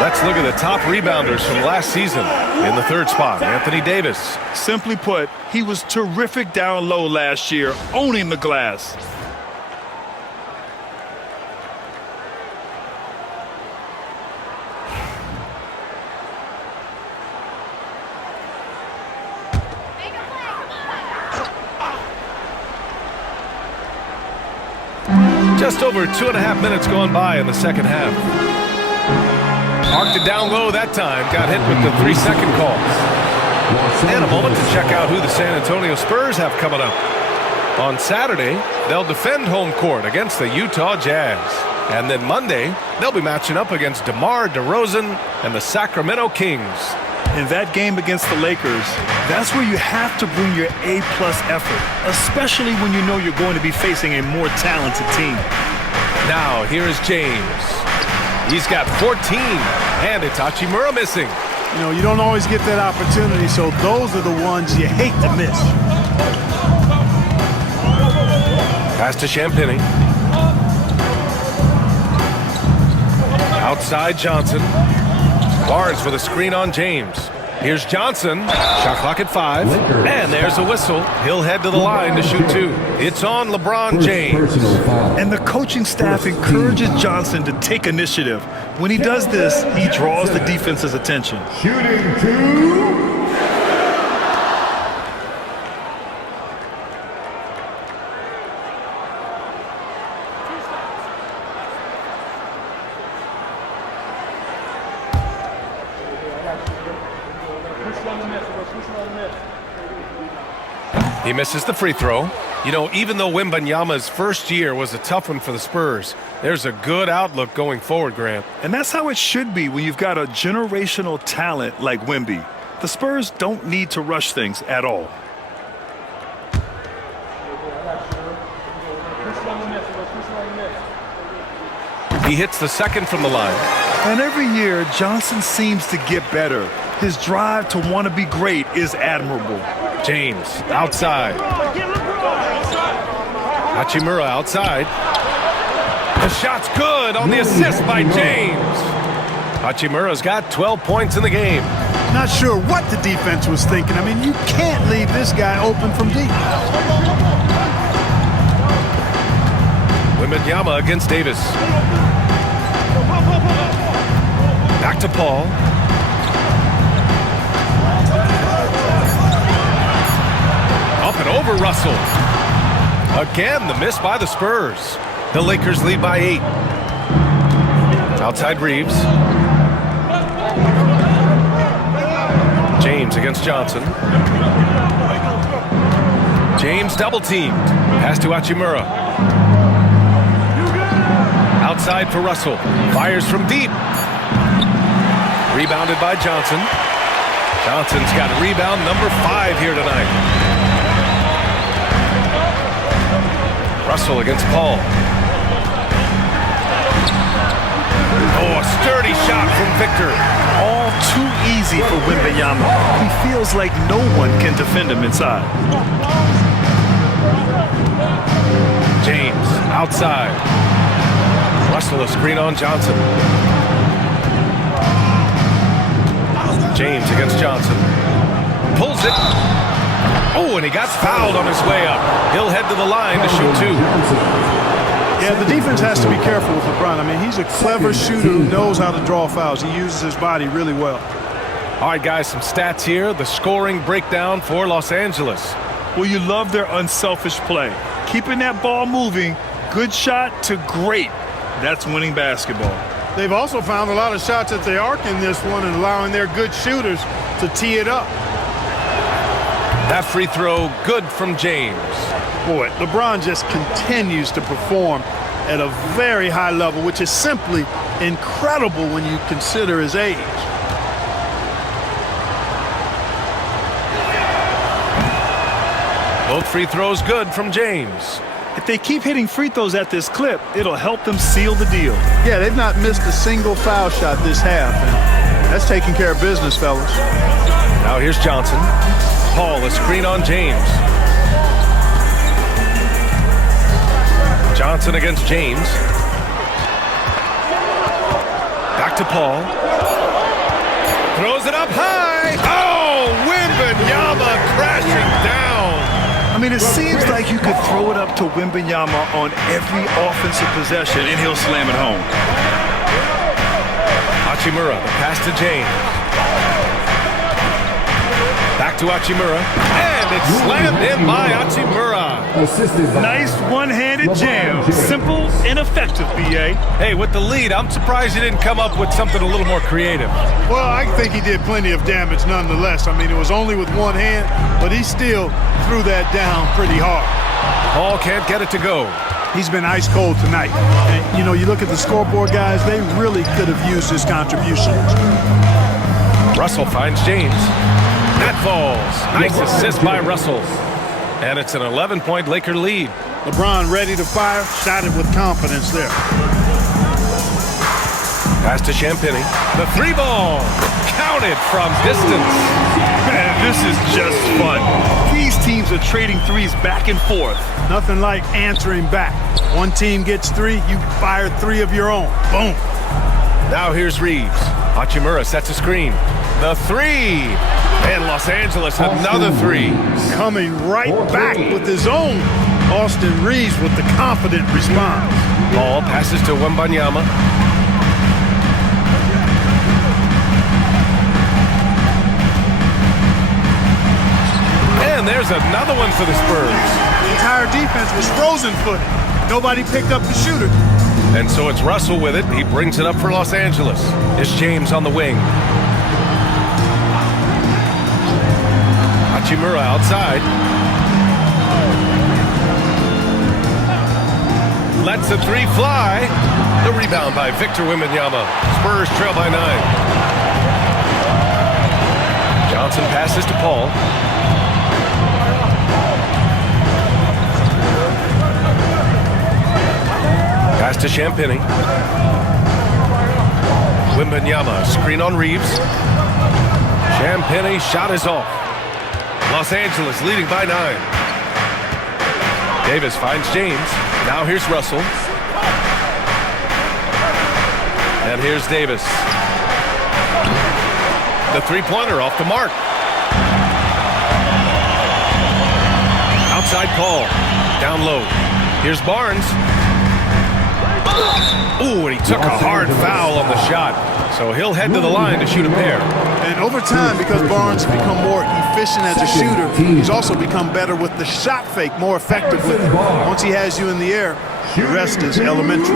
Let's look at the top rebounders from last season. In the third spot, Anthony Davis. Simply put, he was terrific down low last year, owning the glass. Just over 2.5 minutes gone by in the second half. Marked it down low that time. Got hit with the 3-second call. And a moment to check out who the San Antonio Spurs have coming up. On Saturday, they'll defend home court against the Utah Jazz. And then Monday, they'll be matching up against DeMar DeRozan and the Sacramento Kings. In that game against the Lakers, that's where you have to bring your A-plus effort, especially when you know you're going to be facing a more talented team. Now, here is James. He's got 14, and it's Hachimura missing. You know, you don't always get that opportunity, so those are the ones you hate to miss. Pass to Champagny. Outside Johnson. Barnes with a screen on James. Here's Johnson. Shot clock at 5. And there's a whistle. He'll head to the line to shoot 2. It's on LeBron James. And the coaching staff encourages Johnson to take initiative. When he does this, he draws the defense's attention. Shooting 2. He misses the free throw. You know, even though Wembanyama's first year was a tough one for the Spurs, there's a good outlook going forward, Grant. And that's how it should be when you've got a generational talent like Wemby. The Spurs don't need to rush things at all. He hits the second from the line. And every year, Johnson seems to get better. His drive to want to be great is admirable. James outside. Hachimura outside. The shot's good on the assist by James. Hachimura's got 12 points in the game. Not sure what the defense was thinking. I mean, you can't leave this guy open from deep. Wembanyama against Davis. Back to Paul. Up and over Russell. Again, the miss by the Spurs. The Lakers lead by 8. Outside Reeves. James against Johnson. James double teamed. Pass to Hachimura. Outside for Russell. Fires from deep. Rebounded by Johnson. Johnson's got rebound number 5 here tonight. Russell against Paul. Oh, a sturdy shot from Victor. All too easy for Wembanyama. He feels like no one can defend him inside. James outside. Russell a screen on Johnson. James against Johnson. Pulls it. Oh, and he got fouled on his way up. He'll head to the line to shoot 2. Yeah, the defense has to be careful with LeBron. I mean, he's a clever shooter who knows how to draw fouls. He uses his body really well. All right, guys, some stats here. The scoring breakdown for Los Angeles. Well, you love their unselfish play. Keeping that ball moving, good shot to great. That's winning basketball. They've also found a lot of shots at the arc in this one and allowing their good shooters to tee it up. That free throw, good from James. Boy, LeBron just continues to perform at a very high level, which is simply incredible when you consider his age. Both free throws good from James. If they keep hitting free throws at this clip, it'll help them seal the deal. Yeah, they've not missed a single foul shot this half. And that's taking care of business, fellas. Now here's Johnson. Paul, a screen on James. Johnson against James. Back to Paul. Throws it up high. Oh, Wembanyama crashing down. I mean, it seems like you could throw it up to Wembanyama on every offensive possession, and he'll slam it home. Hachimura, the pass to James. Back to Hachimura, and it's slammed in by Hachimura. Nice one-handed jam. Simple and effective, B.A. Hey, with the lead, I'm surprised he didn't come up with something a little more creative. Well, I think he did plenty of damage nonetheless. I mean, it was only with one hand, but he still threw that down pretty hard. Paul can't get it to go. He's been ice cold tonight. And, you know, you look at the scoreboard, guys, they really could have used his contribution. Russell finds James. That falls. Nice assist by Russell. And it's an 11-point Laker lead. LeBron ready to fire, shot it with confidence there. Pass to Champagny. The three ball. Counted from distance. Man, this is just fun. These teams are trading threes back and forth. Nothing like answering back. One team gets three, you fire three of your own. Boom. Now here's Reeves. Hachimura sets a screen. The three. And Los Angeles, another three. Coming right back with his own. Austin Reeves with the confident response. Ball passes to Wembanyama. And there's another one for the Spurs. The entire defense was frozen-footed. Nobody picked up the shooter. And so it's Russell with it. He brings it up for Los Angeles. It's James on the wing. Hachimura outside. Lets the three fly. The rebound by Victor Wembanyama. Spurs trail by 9. Johnson passes to Paul. Pass to Champagny. Wembanyama, screen on Reeves. Champagny, shot is off. Los Angeles leading by 9. Davis finds James. Now here's Russell. And here's Davis. The three-pointer off the mark. Outside Paul. Down low. Here's Barnes. Ooh, and he took a hard foul on the shot. So he'll head to the line to shoot a pair. And over time, because Barnes has become more efficient as a shooter, he's also become better with the shot fake, more effective with it. Once he has you in the air, the rest is elementary.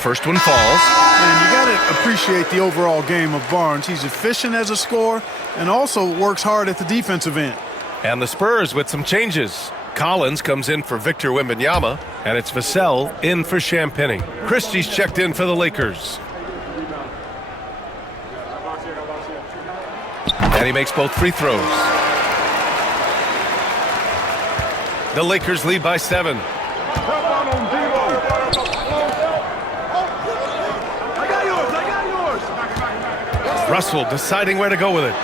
First one falls. And you got to appreciate the overall game of Barnes. He's efficient as a scorer and also works hard at the defensive end. And the Spurs with some changes. Collins comes in for Victor Wembanyama, and it's Vassell in for Champagny. Christie's checked in for the Lakers. And he makes both free throws. The Lakers lead by 7. Russell deciding where to go with it.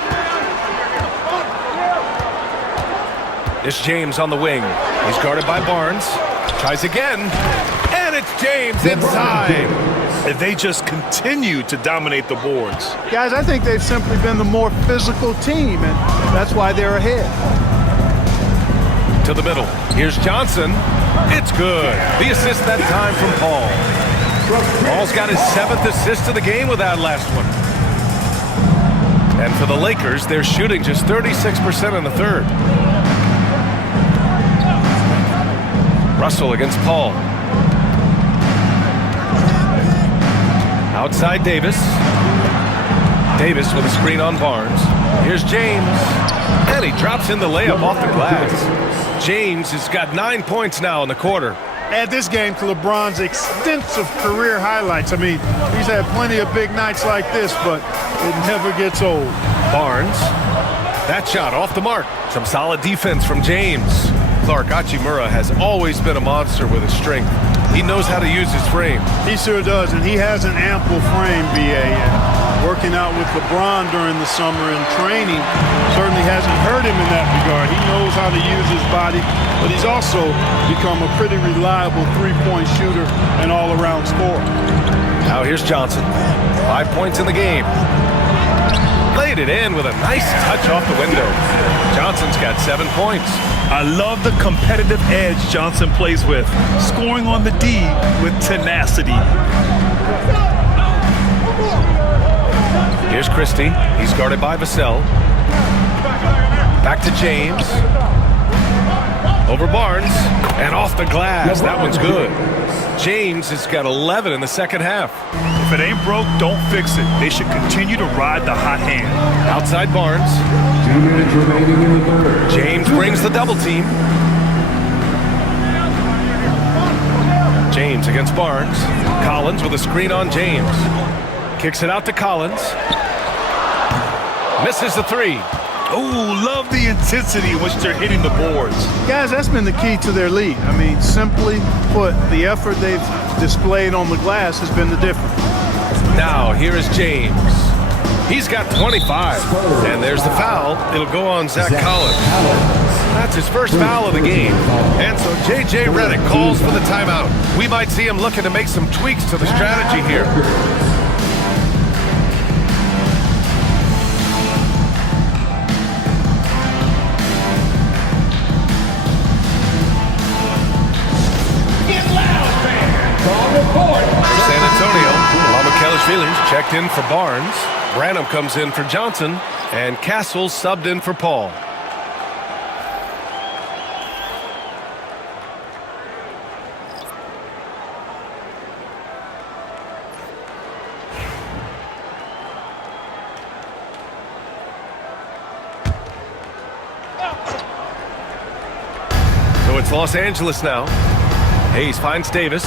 It's James on the wing. He's guarded by Barnes. Tries again. And it's James inside. And they just continue to dominate the boards. Guys, I think they've simply been the more physical team, and that's why they're ahead. To the middle. Here's Johnson. It's good. The assist that time from Paul. Paul's got his 7th assist of the game with that last one. And for the Lakers, they're shooting just 36% in the third. Russell against Paul. Outside Davis. Davis with a screen on Barnes. Here's James. And he drops in the layup off the glass. James has got 9 points now in the quarter. Add this game to LeBron's extensive career highlights. I mean, he's had plenty of big nights like this, but it never gets old. Barnes. That shot off the mark. Some solid defense from James. Clark, Hachimura has always been a monster with his strength. He knows how to use his frame. He sure does, and he has an ample frame, B.A. And working out with LeBron during the summer and training certainly hasn't hurt him in that regard. He knows how to use his body, but he's also become a pretty reliable three-point shooter and all-around scorer. Now here's Johnson. 5 points in the game. Laid it in with a nice touch off the window. Johnson's got 7 points. I love the competitive edge Johnson plays with, scoring on the D with tenacity. Here's Christie. He's guarded by Vassell. Back to James. Over Barnes. And off the glass. That one's good. James has got 11 in the second half. If it ain't broke, don't fix it. They should continue to ride the hot hand. Outside Barnes. 2 minutes remaining in the third. James brings the double team. James against Barnes. Collins with a screen on James. Kicks it out to Collins. Misses the three. Oh, love the intensity in which they're hitting the boards. Guys, that's been the key to their lead. I mean, simply put, the effort they've displayed on the glass has been the difference. Now, here is James. He's got 25. And there's the foul. It'll go on Zach Collins. That's his first foul of the game. And so J.J. Redick calls for the timeout. We might see him looking to make some tweaks to the strategy here. San Antonio, Lama checked in for Barnes. Branham comes in for Johnson. And Castle subbed in for Paul. So it's Los Angeles now. Hayes finds Davis.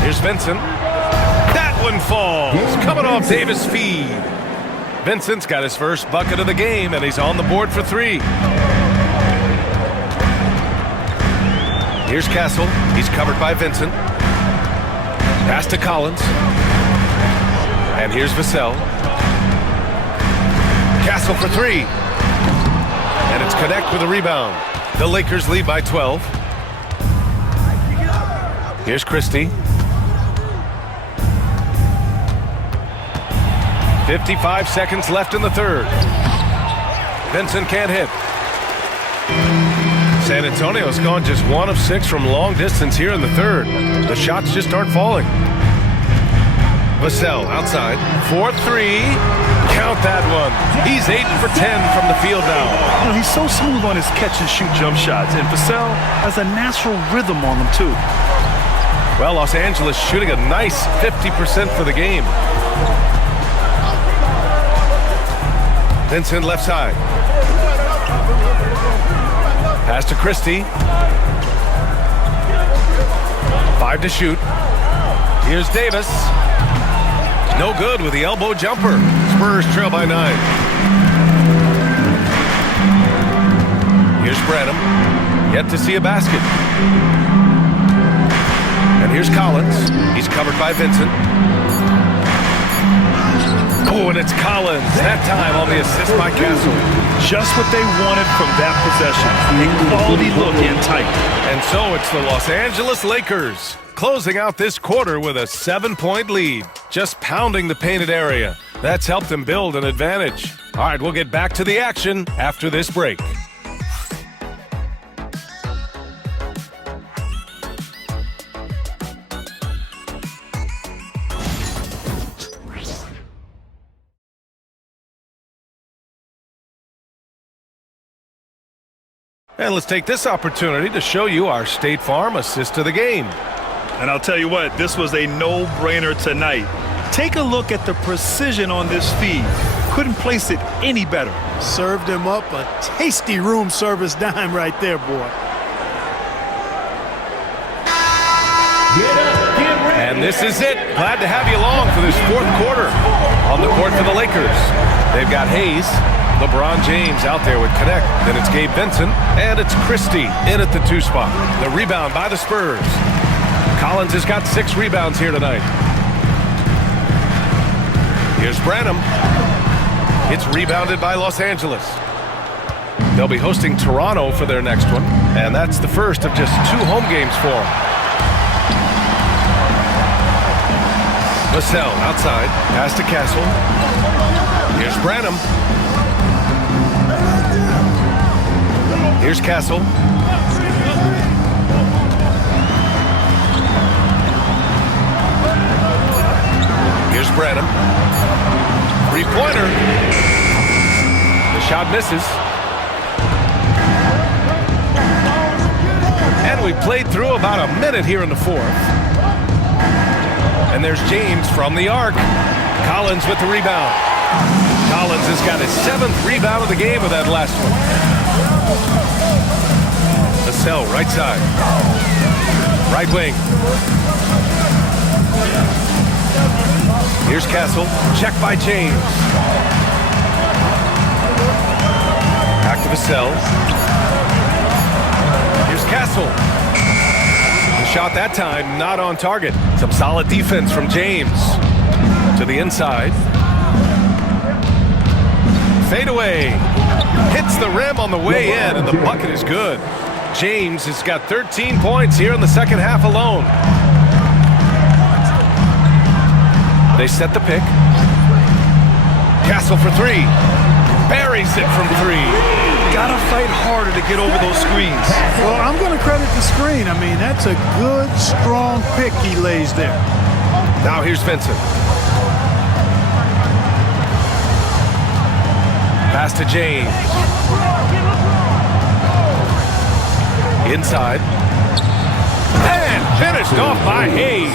Here's Vincent. That one falls. Coming off Davis' feed. Vincent's got his first bucket of the game, and he's on the board for 3. Here's Castle. He's covered by Vincent. Pass to Collins. And here's Vassell. Castle for 3. And it's Connect with a rebound. The Lakers lead by 12. Here's Christie. 55 seconds left in the third. Vincent can't hit. San Antonio's gone just 1 of 6 from long distance here in the third. The shots just aren't falling. Vassell outside. 4-3. Count that one. He's 8 for 10 from the field now. You know, he's so smooth on his catch-and-shoot jump shots, and Vassell has a natural rhythm on them, too. Well, Los Angeles shooting a nice 50% for the game. Vincent left side. Pass to Christie. 5 to shoot. Here's Davis. No good with the elbow jumper. Spurs trail by 9. Here's Branham. Yet to see a basket. And here's Collins. He's covered by Vincent. Oh, and it's Collins. That time on the assist by Castle. Just what they wanted from that possession. A quality look in tight. And so it's the Los Angeles Lakers closing out this quarter with a 7-point lead. Just pounding the painted area. That's helped them build an advantage. All right, we'll get back to the action after this break. And let's take this opportunity to show you our State Farm assist of the game. And I'll tell you what, this was a no-brainer tonight. Take a look at the precision on this feed. Couldn't place it any better. Served him up a tasty room service dime right there, boy. And this is it. Glad to have you along for this fourth quarter. On the court for the Lakers, they've got Hayes, LeBron James out there with Connect. Then it's Gabe Vincent, and it's Christie in at the 2 spot. The rebound by the Spurs. Collins has got 6 rebounds here tonight. Here's Branham. It's rebounded by Los Angeles. They'll be hosting Toronto for their next one, and that's the first of just 2 home games for them. Vassell outside, pass to Castle. Here's Branham. Here's Castle. Here's Branham. 3-pointer. The shot misses. And we played through about a minute here in the fourth. And there's James from the arc. Collins with the rebound. Collins has got his 7th rebound of the game with that last one. Vassell, right side. Right wing. Here's Castle. Check by James. Back to Vassell. Here's Castle. The shot that time not on target. Some solid defense from James. To the inside. Fade away. Hits the rim on the way in, and the bucket is good. James has got 13 points here in the second half alone. They set the pick. Castle for 3. Buries it from 3. Gotta fight harder to get over those screens. Well, I'm going to credit the screen. I mean, that's a good, strong pick he lays there. Now here's Vincent. Pass to James. Inside. And finished off by Hayes.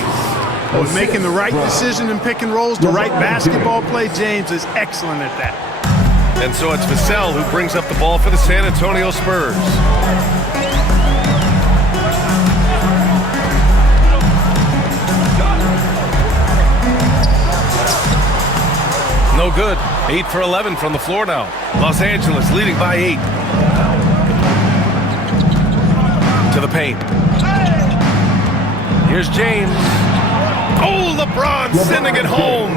Well, making the right decision in pick and rolls, the right basketball play, James is excellent at that. And so it's Vassell who brings up the ball for the San Antonio Spurs. No good. 8 for 11 from the floor now. Los Angeles leading by 8. To the paint. Here's James. Oh, LeBron sending it home.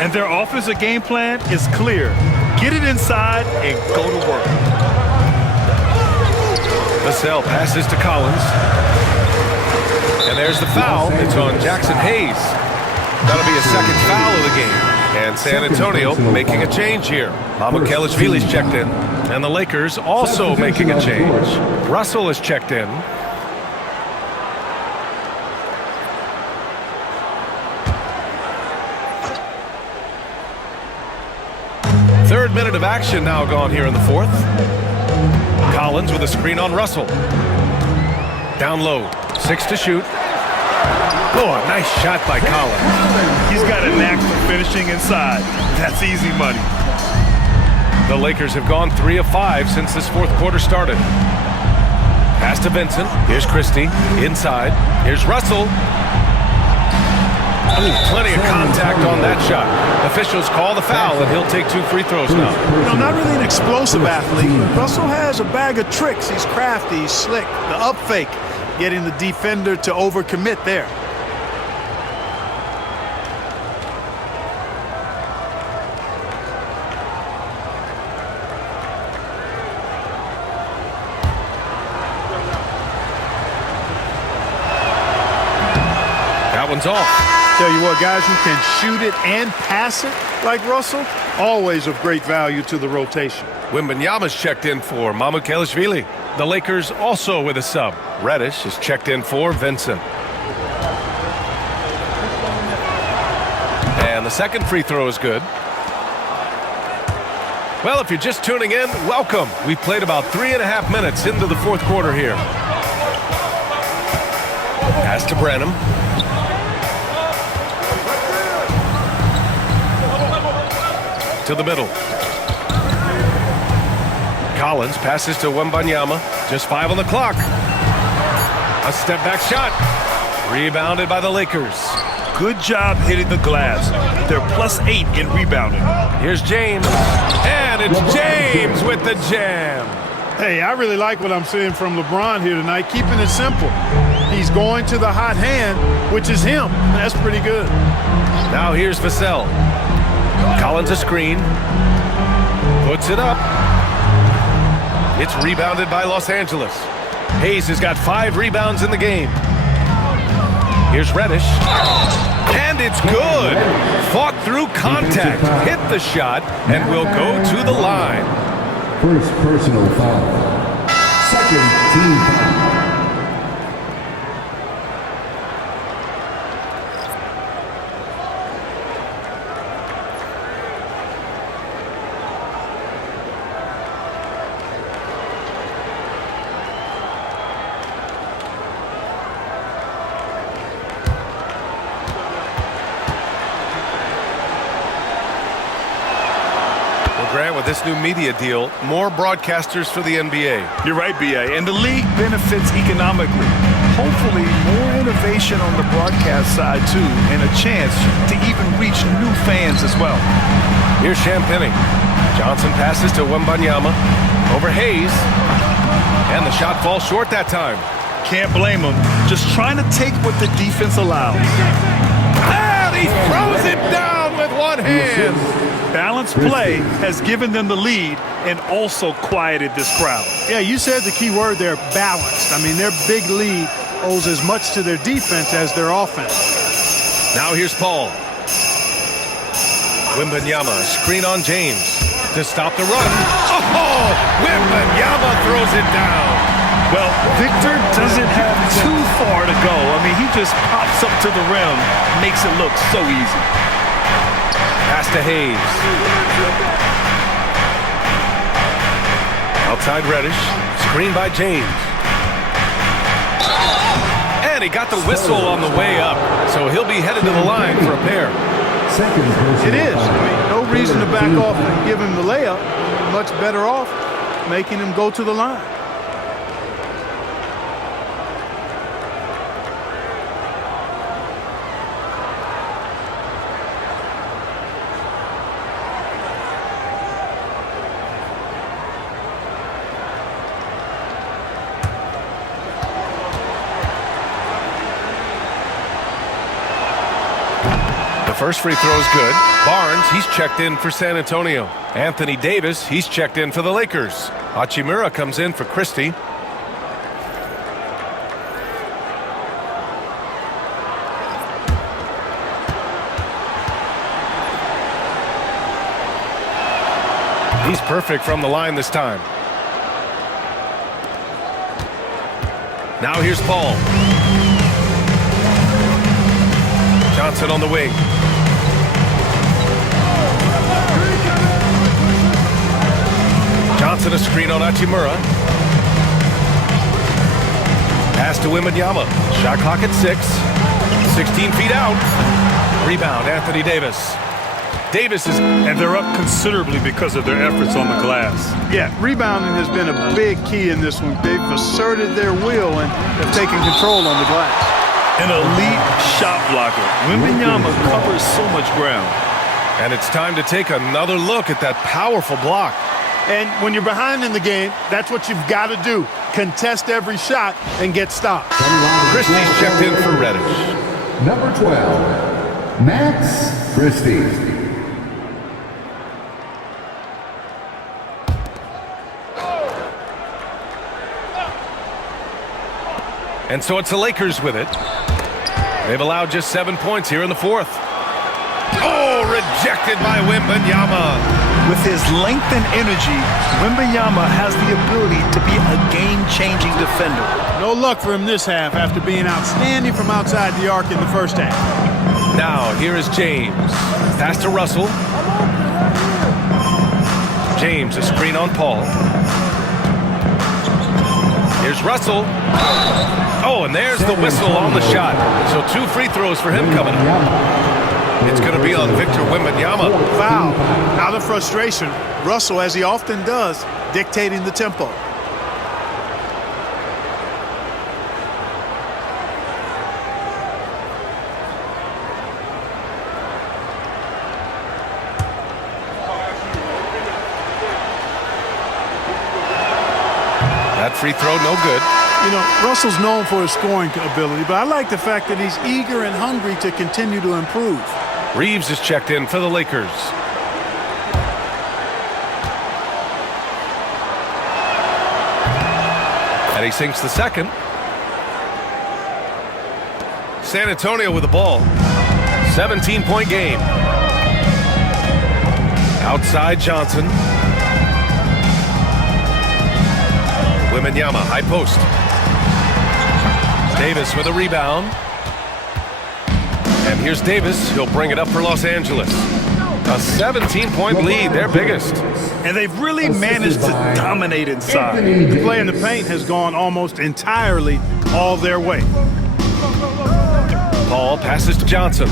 And their offensive game plan is clear. Get it inside and go to work. Vassell passes to Collins. And there's the foul. It's on Jackson Hayes. That'll be a second foul of the game. And San Antonio making a change here. Mamukelashvili's checked in. And the Lakers also making a change. Russell is checked in. Third minute of action now gone here in the fourth. Collins with a screen on Russell. Down low. 6 to shoot. Oh, a nice shot by Collins. He's got a knack for finishing inside. That's easy money. The Lakers have gone 3 of 5 since this fourth quarter started. Pass to Vincent. Here's Christie. Inside. Here's Russell. Ooh, plenty of contact on that shot. Officials call the foul, and he'll take 2 free throws now. You know, not really an explosive athlete. Russell has a bag of tricks. He's crafty. He's slick. The up fake, getting the defender to overcommit there. That one's off. Tell you what, guys who can shoot it and pass it like Russell, always of great value to the rotation. Wembanyama's checked in for Mamukelashvili. The Lakers also with a sub. Reddish is checked in for Vincent. And the second free throw is good. Well, if you're just tuning in, welcome. We played about 3.5 minutes into the fourth quarter here. Pass to Branham. to the middle. Collins passes to Wembanyama. Just 5 on the clock. A step-back shot. Rebounded by the Lakers. Good job hitting the glass. They're +8 in rebounding. Here's James. And it's James with the jam. Hey, I really like what I'm seeing from LeBron here tonight, keeping it simple. He's going to the hot hand, which is him. That's pretty good. Now here's Vassell. Collins a screen. Puts it up. It's rebounded by Los Angeles. Hayes has got 5 rebounds in the game. Here's Reddish. And it's good. Fought through contact. Hit the shot and will go to the line. First personal foul. Second team foul. Grant, with this new media deal, more broadcasters for the NBA. You're right, B.A. And the league benefits economically. Hopefully, more innovation on the broadcast side, too, and a chance to even reach new fans as well. Here's Champagny. Johnson passes to Wembanyama. Over Hayes. And the shot falls short that time. Can't blame him. Just trying to take what the defense allows. And he throws it down with one hand. Balanced play has given them the lead and also quieted this crowd. Yeah, you said the key word there, balanced. I mean, their big lead owes as much to their defense as their offense. Now here's Paul. Wembanyama, screen on James to stop the run. Oh, Wembanyama throws it down. Well, Victor doesn't have too far to go. I mean, he just pops up to the rim, makes it look so easy. Pass to Hayes. Outside Reddish. Screen by James. And he got the whistle on the way up, so he'll be headed to the line for a pair. It is. I mean, no reason to back off and give him the layup. Much better off making him go to the line. First free throw is good. Barnes, he's checked in for San Antonio. Anthony Davis, he's checked in for the Lakers. Hachimura comes in for Christie. He's perfect from the line this time. Now here's Paul. Johnson on the wing. Johnson a screen on Hachimura. Pass to Wembanyama. Shot clock at 6. 16 feet out. Rebound, Anthony Davis. Davis is... And they're up considerably because of their efforts on the glass. Yeah, rebounding has been a big key in this one. They've asserted their will and have taken control on the glass. An elite shot blocker. Wembanyama covers so much ground. And it's time to take another look at that powerful block. And when you're behind in the game, that's what you've got to do. Contest every shot and get stopped. Christie's checked in for Reddish. Number 12, Max Christie. And so it's the Lakers with it. They've allowed just 7 points here in the fourth. Oh, rejected by Wembanyama. With his length and energy, Wembanyama has the ability to be a game-changing defender. No luck for him this half after being outstanding from outside the arc in the first half. Now, here is James. Pass to Russell. James, a screen on Paul. Here's Russell. Oh, and there's the whistle on the shot. So 2 free throws for him coming up. It's going to be on Victor Wembanyama. Foul. Out of frustration, Russell, as he often does, dictating the tempo. That free throw, no good. You know, Russell's known for his scoring ability, but I like the fact that he's eager and hungry to continue to improve. Reeves is checked in for the Lakers. And he sinks the second. San Antonio with the ball. 17-point game. Outside Johnson. Wembanyama, high post. Davis with a rebound. And here's Davis. He'll bring it up for Los Angeles. A 17-point lead, their biggest. And they've really managed to dominate inside. The play in the paint has gone almost entirely all their way. Paul passes to Johnson.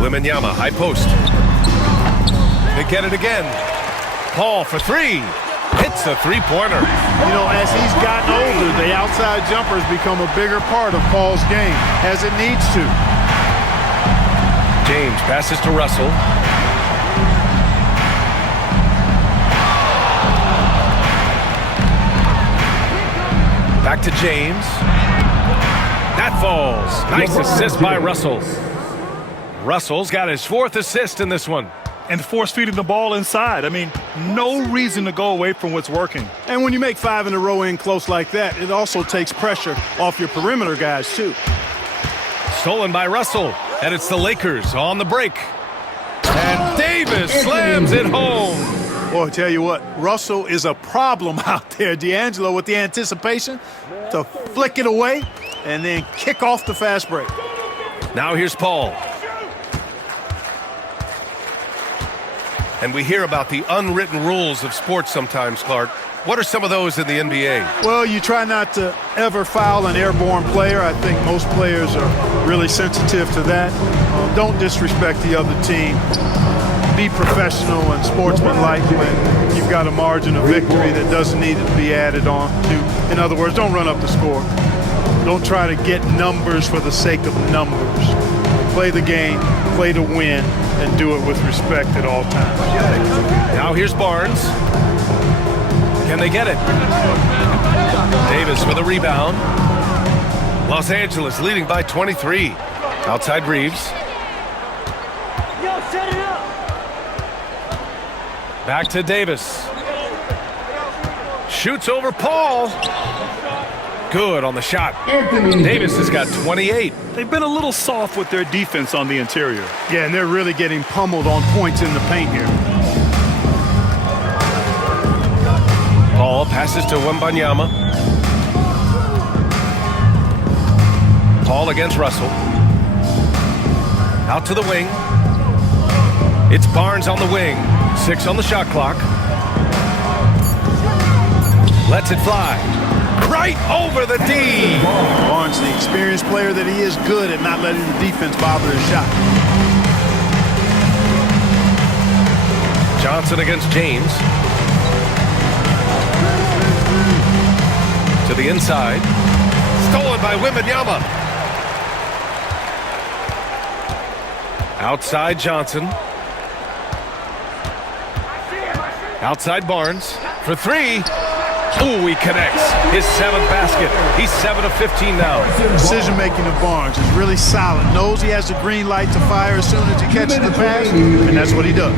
Wembanyama, high post. They get it again. Paul for three. Hits a three-pointer. You know, as he's gotten older, the outside jumper has become a bigger part of Paul's game, as it needs to. James passes to Russell. Back to James. That falls. Nice assist by Russell. Russell's got his fourth assist in this one. And force-feeding the ball inside. I mean, no reason to go away from what's working. And when you make 5 in a row in close like that, it also takes pressure off your perimeter guys, too. Stolen by Russell. And it's the Lakers on the break. And Davis slams it home. Boy, I tell you what, Russell is a problem out there. D'Angelo with the anticipation to flick it away and then kick off the fast break. Now here's Paul. And we hear about the unwritten rules of sports sometimes, Clark. What are some of those in the NBA? Well, you try not to ever foul an airborne player. I think most players are really sensitive to that. Don't disrespect the other team. Be professional and sportsmanlike when you've got a margin of victory that doesn't need to be added on to. In other words, don't run up the score. Don't try to get numbers for the sake of numbers. Play the game, play to win, and do it with respect at all times. Now here's Barnes. Can they get it? Davis with a rebound. Los Angeles leading by 23. Outside Reeves. Back to Davis. Shoots over Paul. Good on the shot. Davis has got 28. They've been a little soft with their defense on the interior. Yeah, and they're really getting pummeled on points in the paint here. Paul passes to Wembanyama. Paul against Russell. Out to the wing. It's Barnes on the wing. 6 on the shot clock. Lets it fly. Right over the D. Barnes, the experienced player that he is, good at not letting the defense bother his shot. Johnson against James. To the inside. Stolen by Wembanyama. Outside Johnson. Outside Barnes for three. Ooh, he connects. His 7th basket. He's 7 of 15 now. Decision-making of Barnes is really solid. Knows he has the green light to fire as soon as he catches the pass, and that's what he does.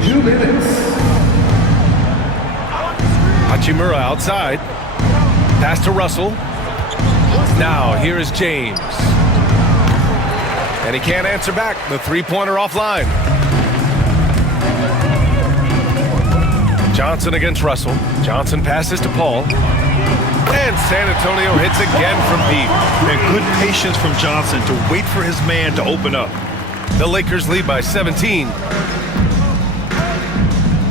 Hachimura outside. Pass to Russell. Now here is James. And he can't answer back. The three-pointer offline. Johnson against Russell. Johnson passes to Paul. And San Antonio hits again from deep. And good patience from Johnson to wait for his man to open up. The Lakers lead by 17.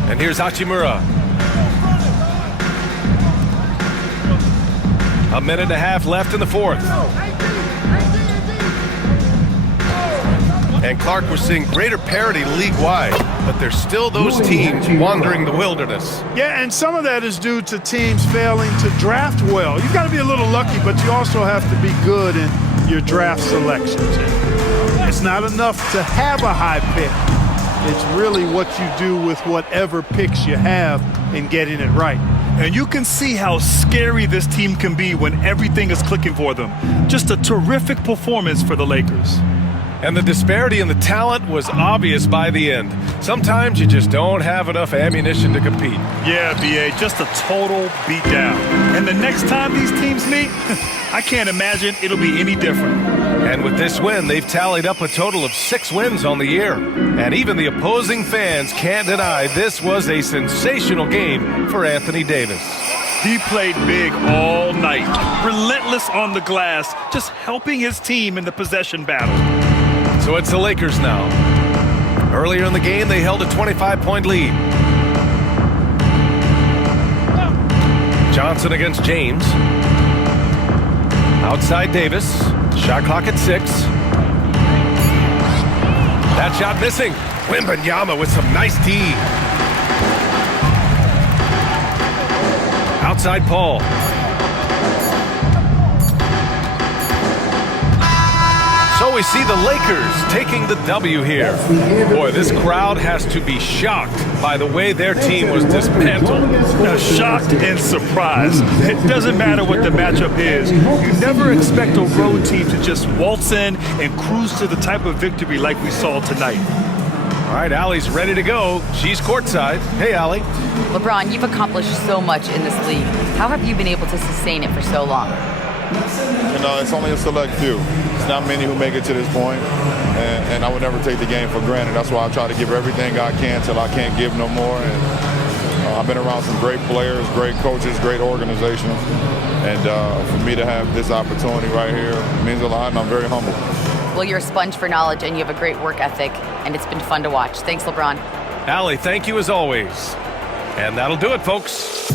And here's Hachimura. A minute and a half left in the fourth. And Clark, we're seeing greater parity league-wide, but there's still those teams wandering the wilderness. Yeah, and some of that is due to teams failing to draft well. You've got to be a little lucky, but you also have to be good in your draft selections. It's not enough to have a high pick. It's really what you do with whatever picks you have in getting it right. And you can see how scary this team can be when everything is clicking for them. Just a terrific performance for the Lakers. And the disparity in the talent was obvious by the end. Sometimes you just don't have enough ammunition to compete. Yeah, B.A., just a total beatdown. And the next time these teams meet, I can't imagine it'll be any different. And with this win, they've tallied up a total of 6 wins on the year. And even the opposing fans can't deny this was a sensational game for Anthony Davis. He played big all night, relentless on the glass, just helping his team in the possession battle. So it's the Lakers now. Earlier in the game, they held a 25-point lead. Johnson against James. Outside Davis. Shot clock at 6. That shot missing. Wembanyama with some nice D. Outside Paul. So we see the Lakers taking the W here. Boy, this crowd has to be shocked by the way their team was dismantled. Shocked and surprised. It doesn't matter what the matchup is. You never expect a road team to just waltz in and cruise to the type of victory like we saw tonight. All right, Allie's ready to go. She's courtside. Hey, Allie. LeBron, you've accomplished so much in this league. How have you been able to sustain it for so long? You know, it's only a select few. It's not many who make it to this point, and I would never take the game for granted. That's why I try to give everything I can till I can't give no more. And I've been around some great players, great coaches, great organizations, and for me to have this opportunity right here means a lot, and I'm very humble. Well, you're a sponge for knowledge, and you have a great work ethic, and it's been fun to watch. Thanks, LeBron. Allie, thank you as always. And that'll do it, folks.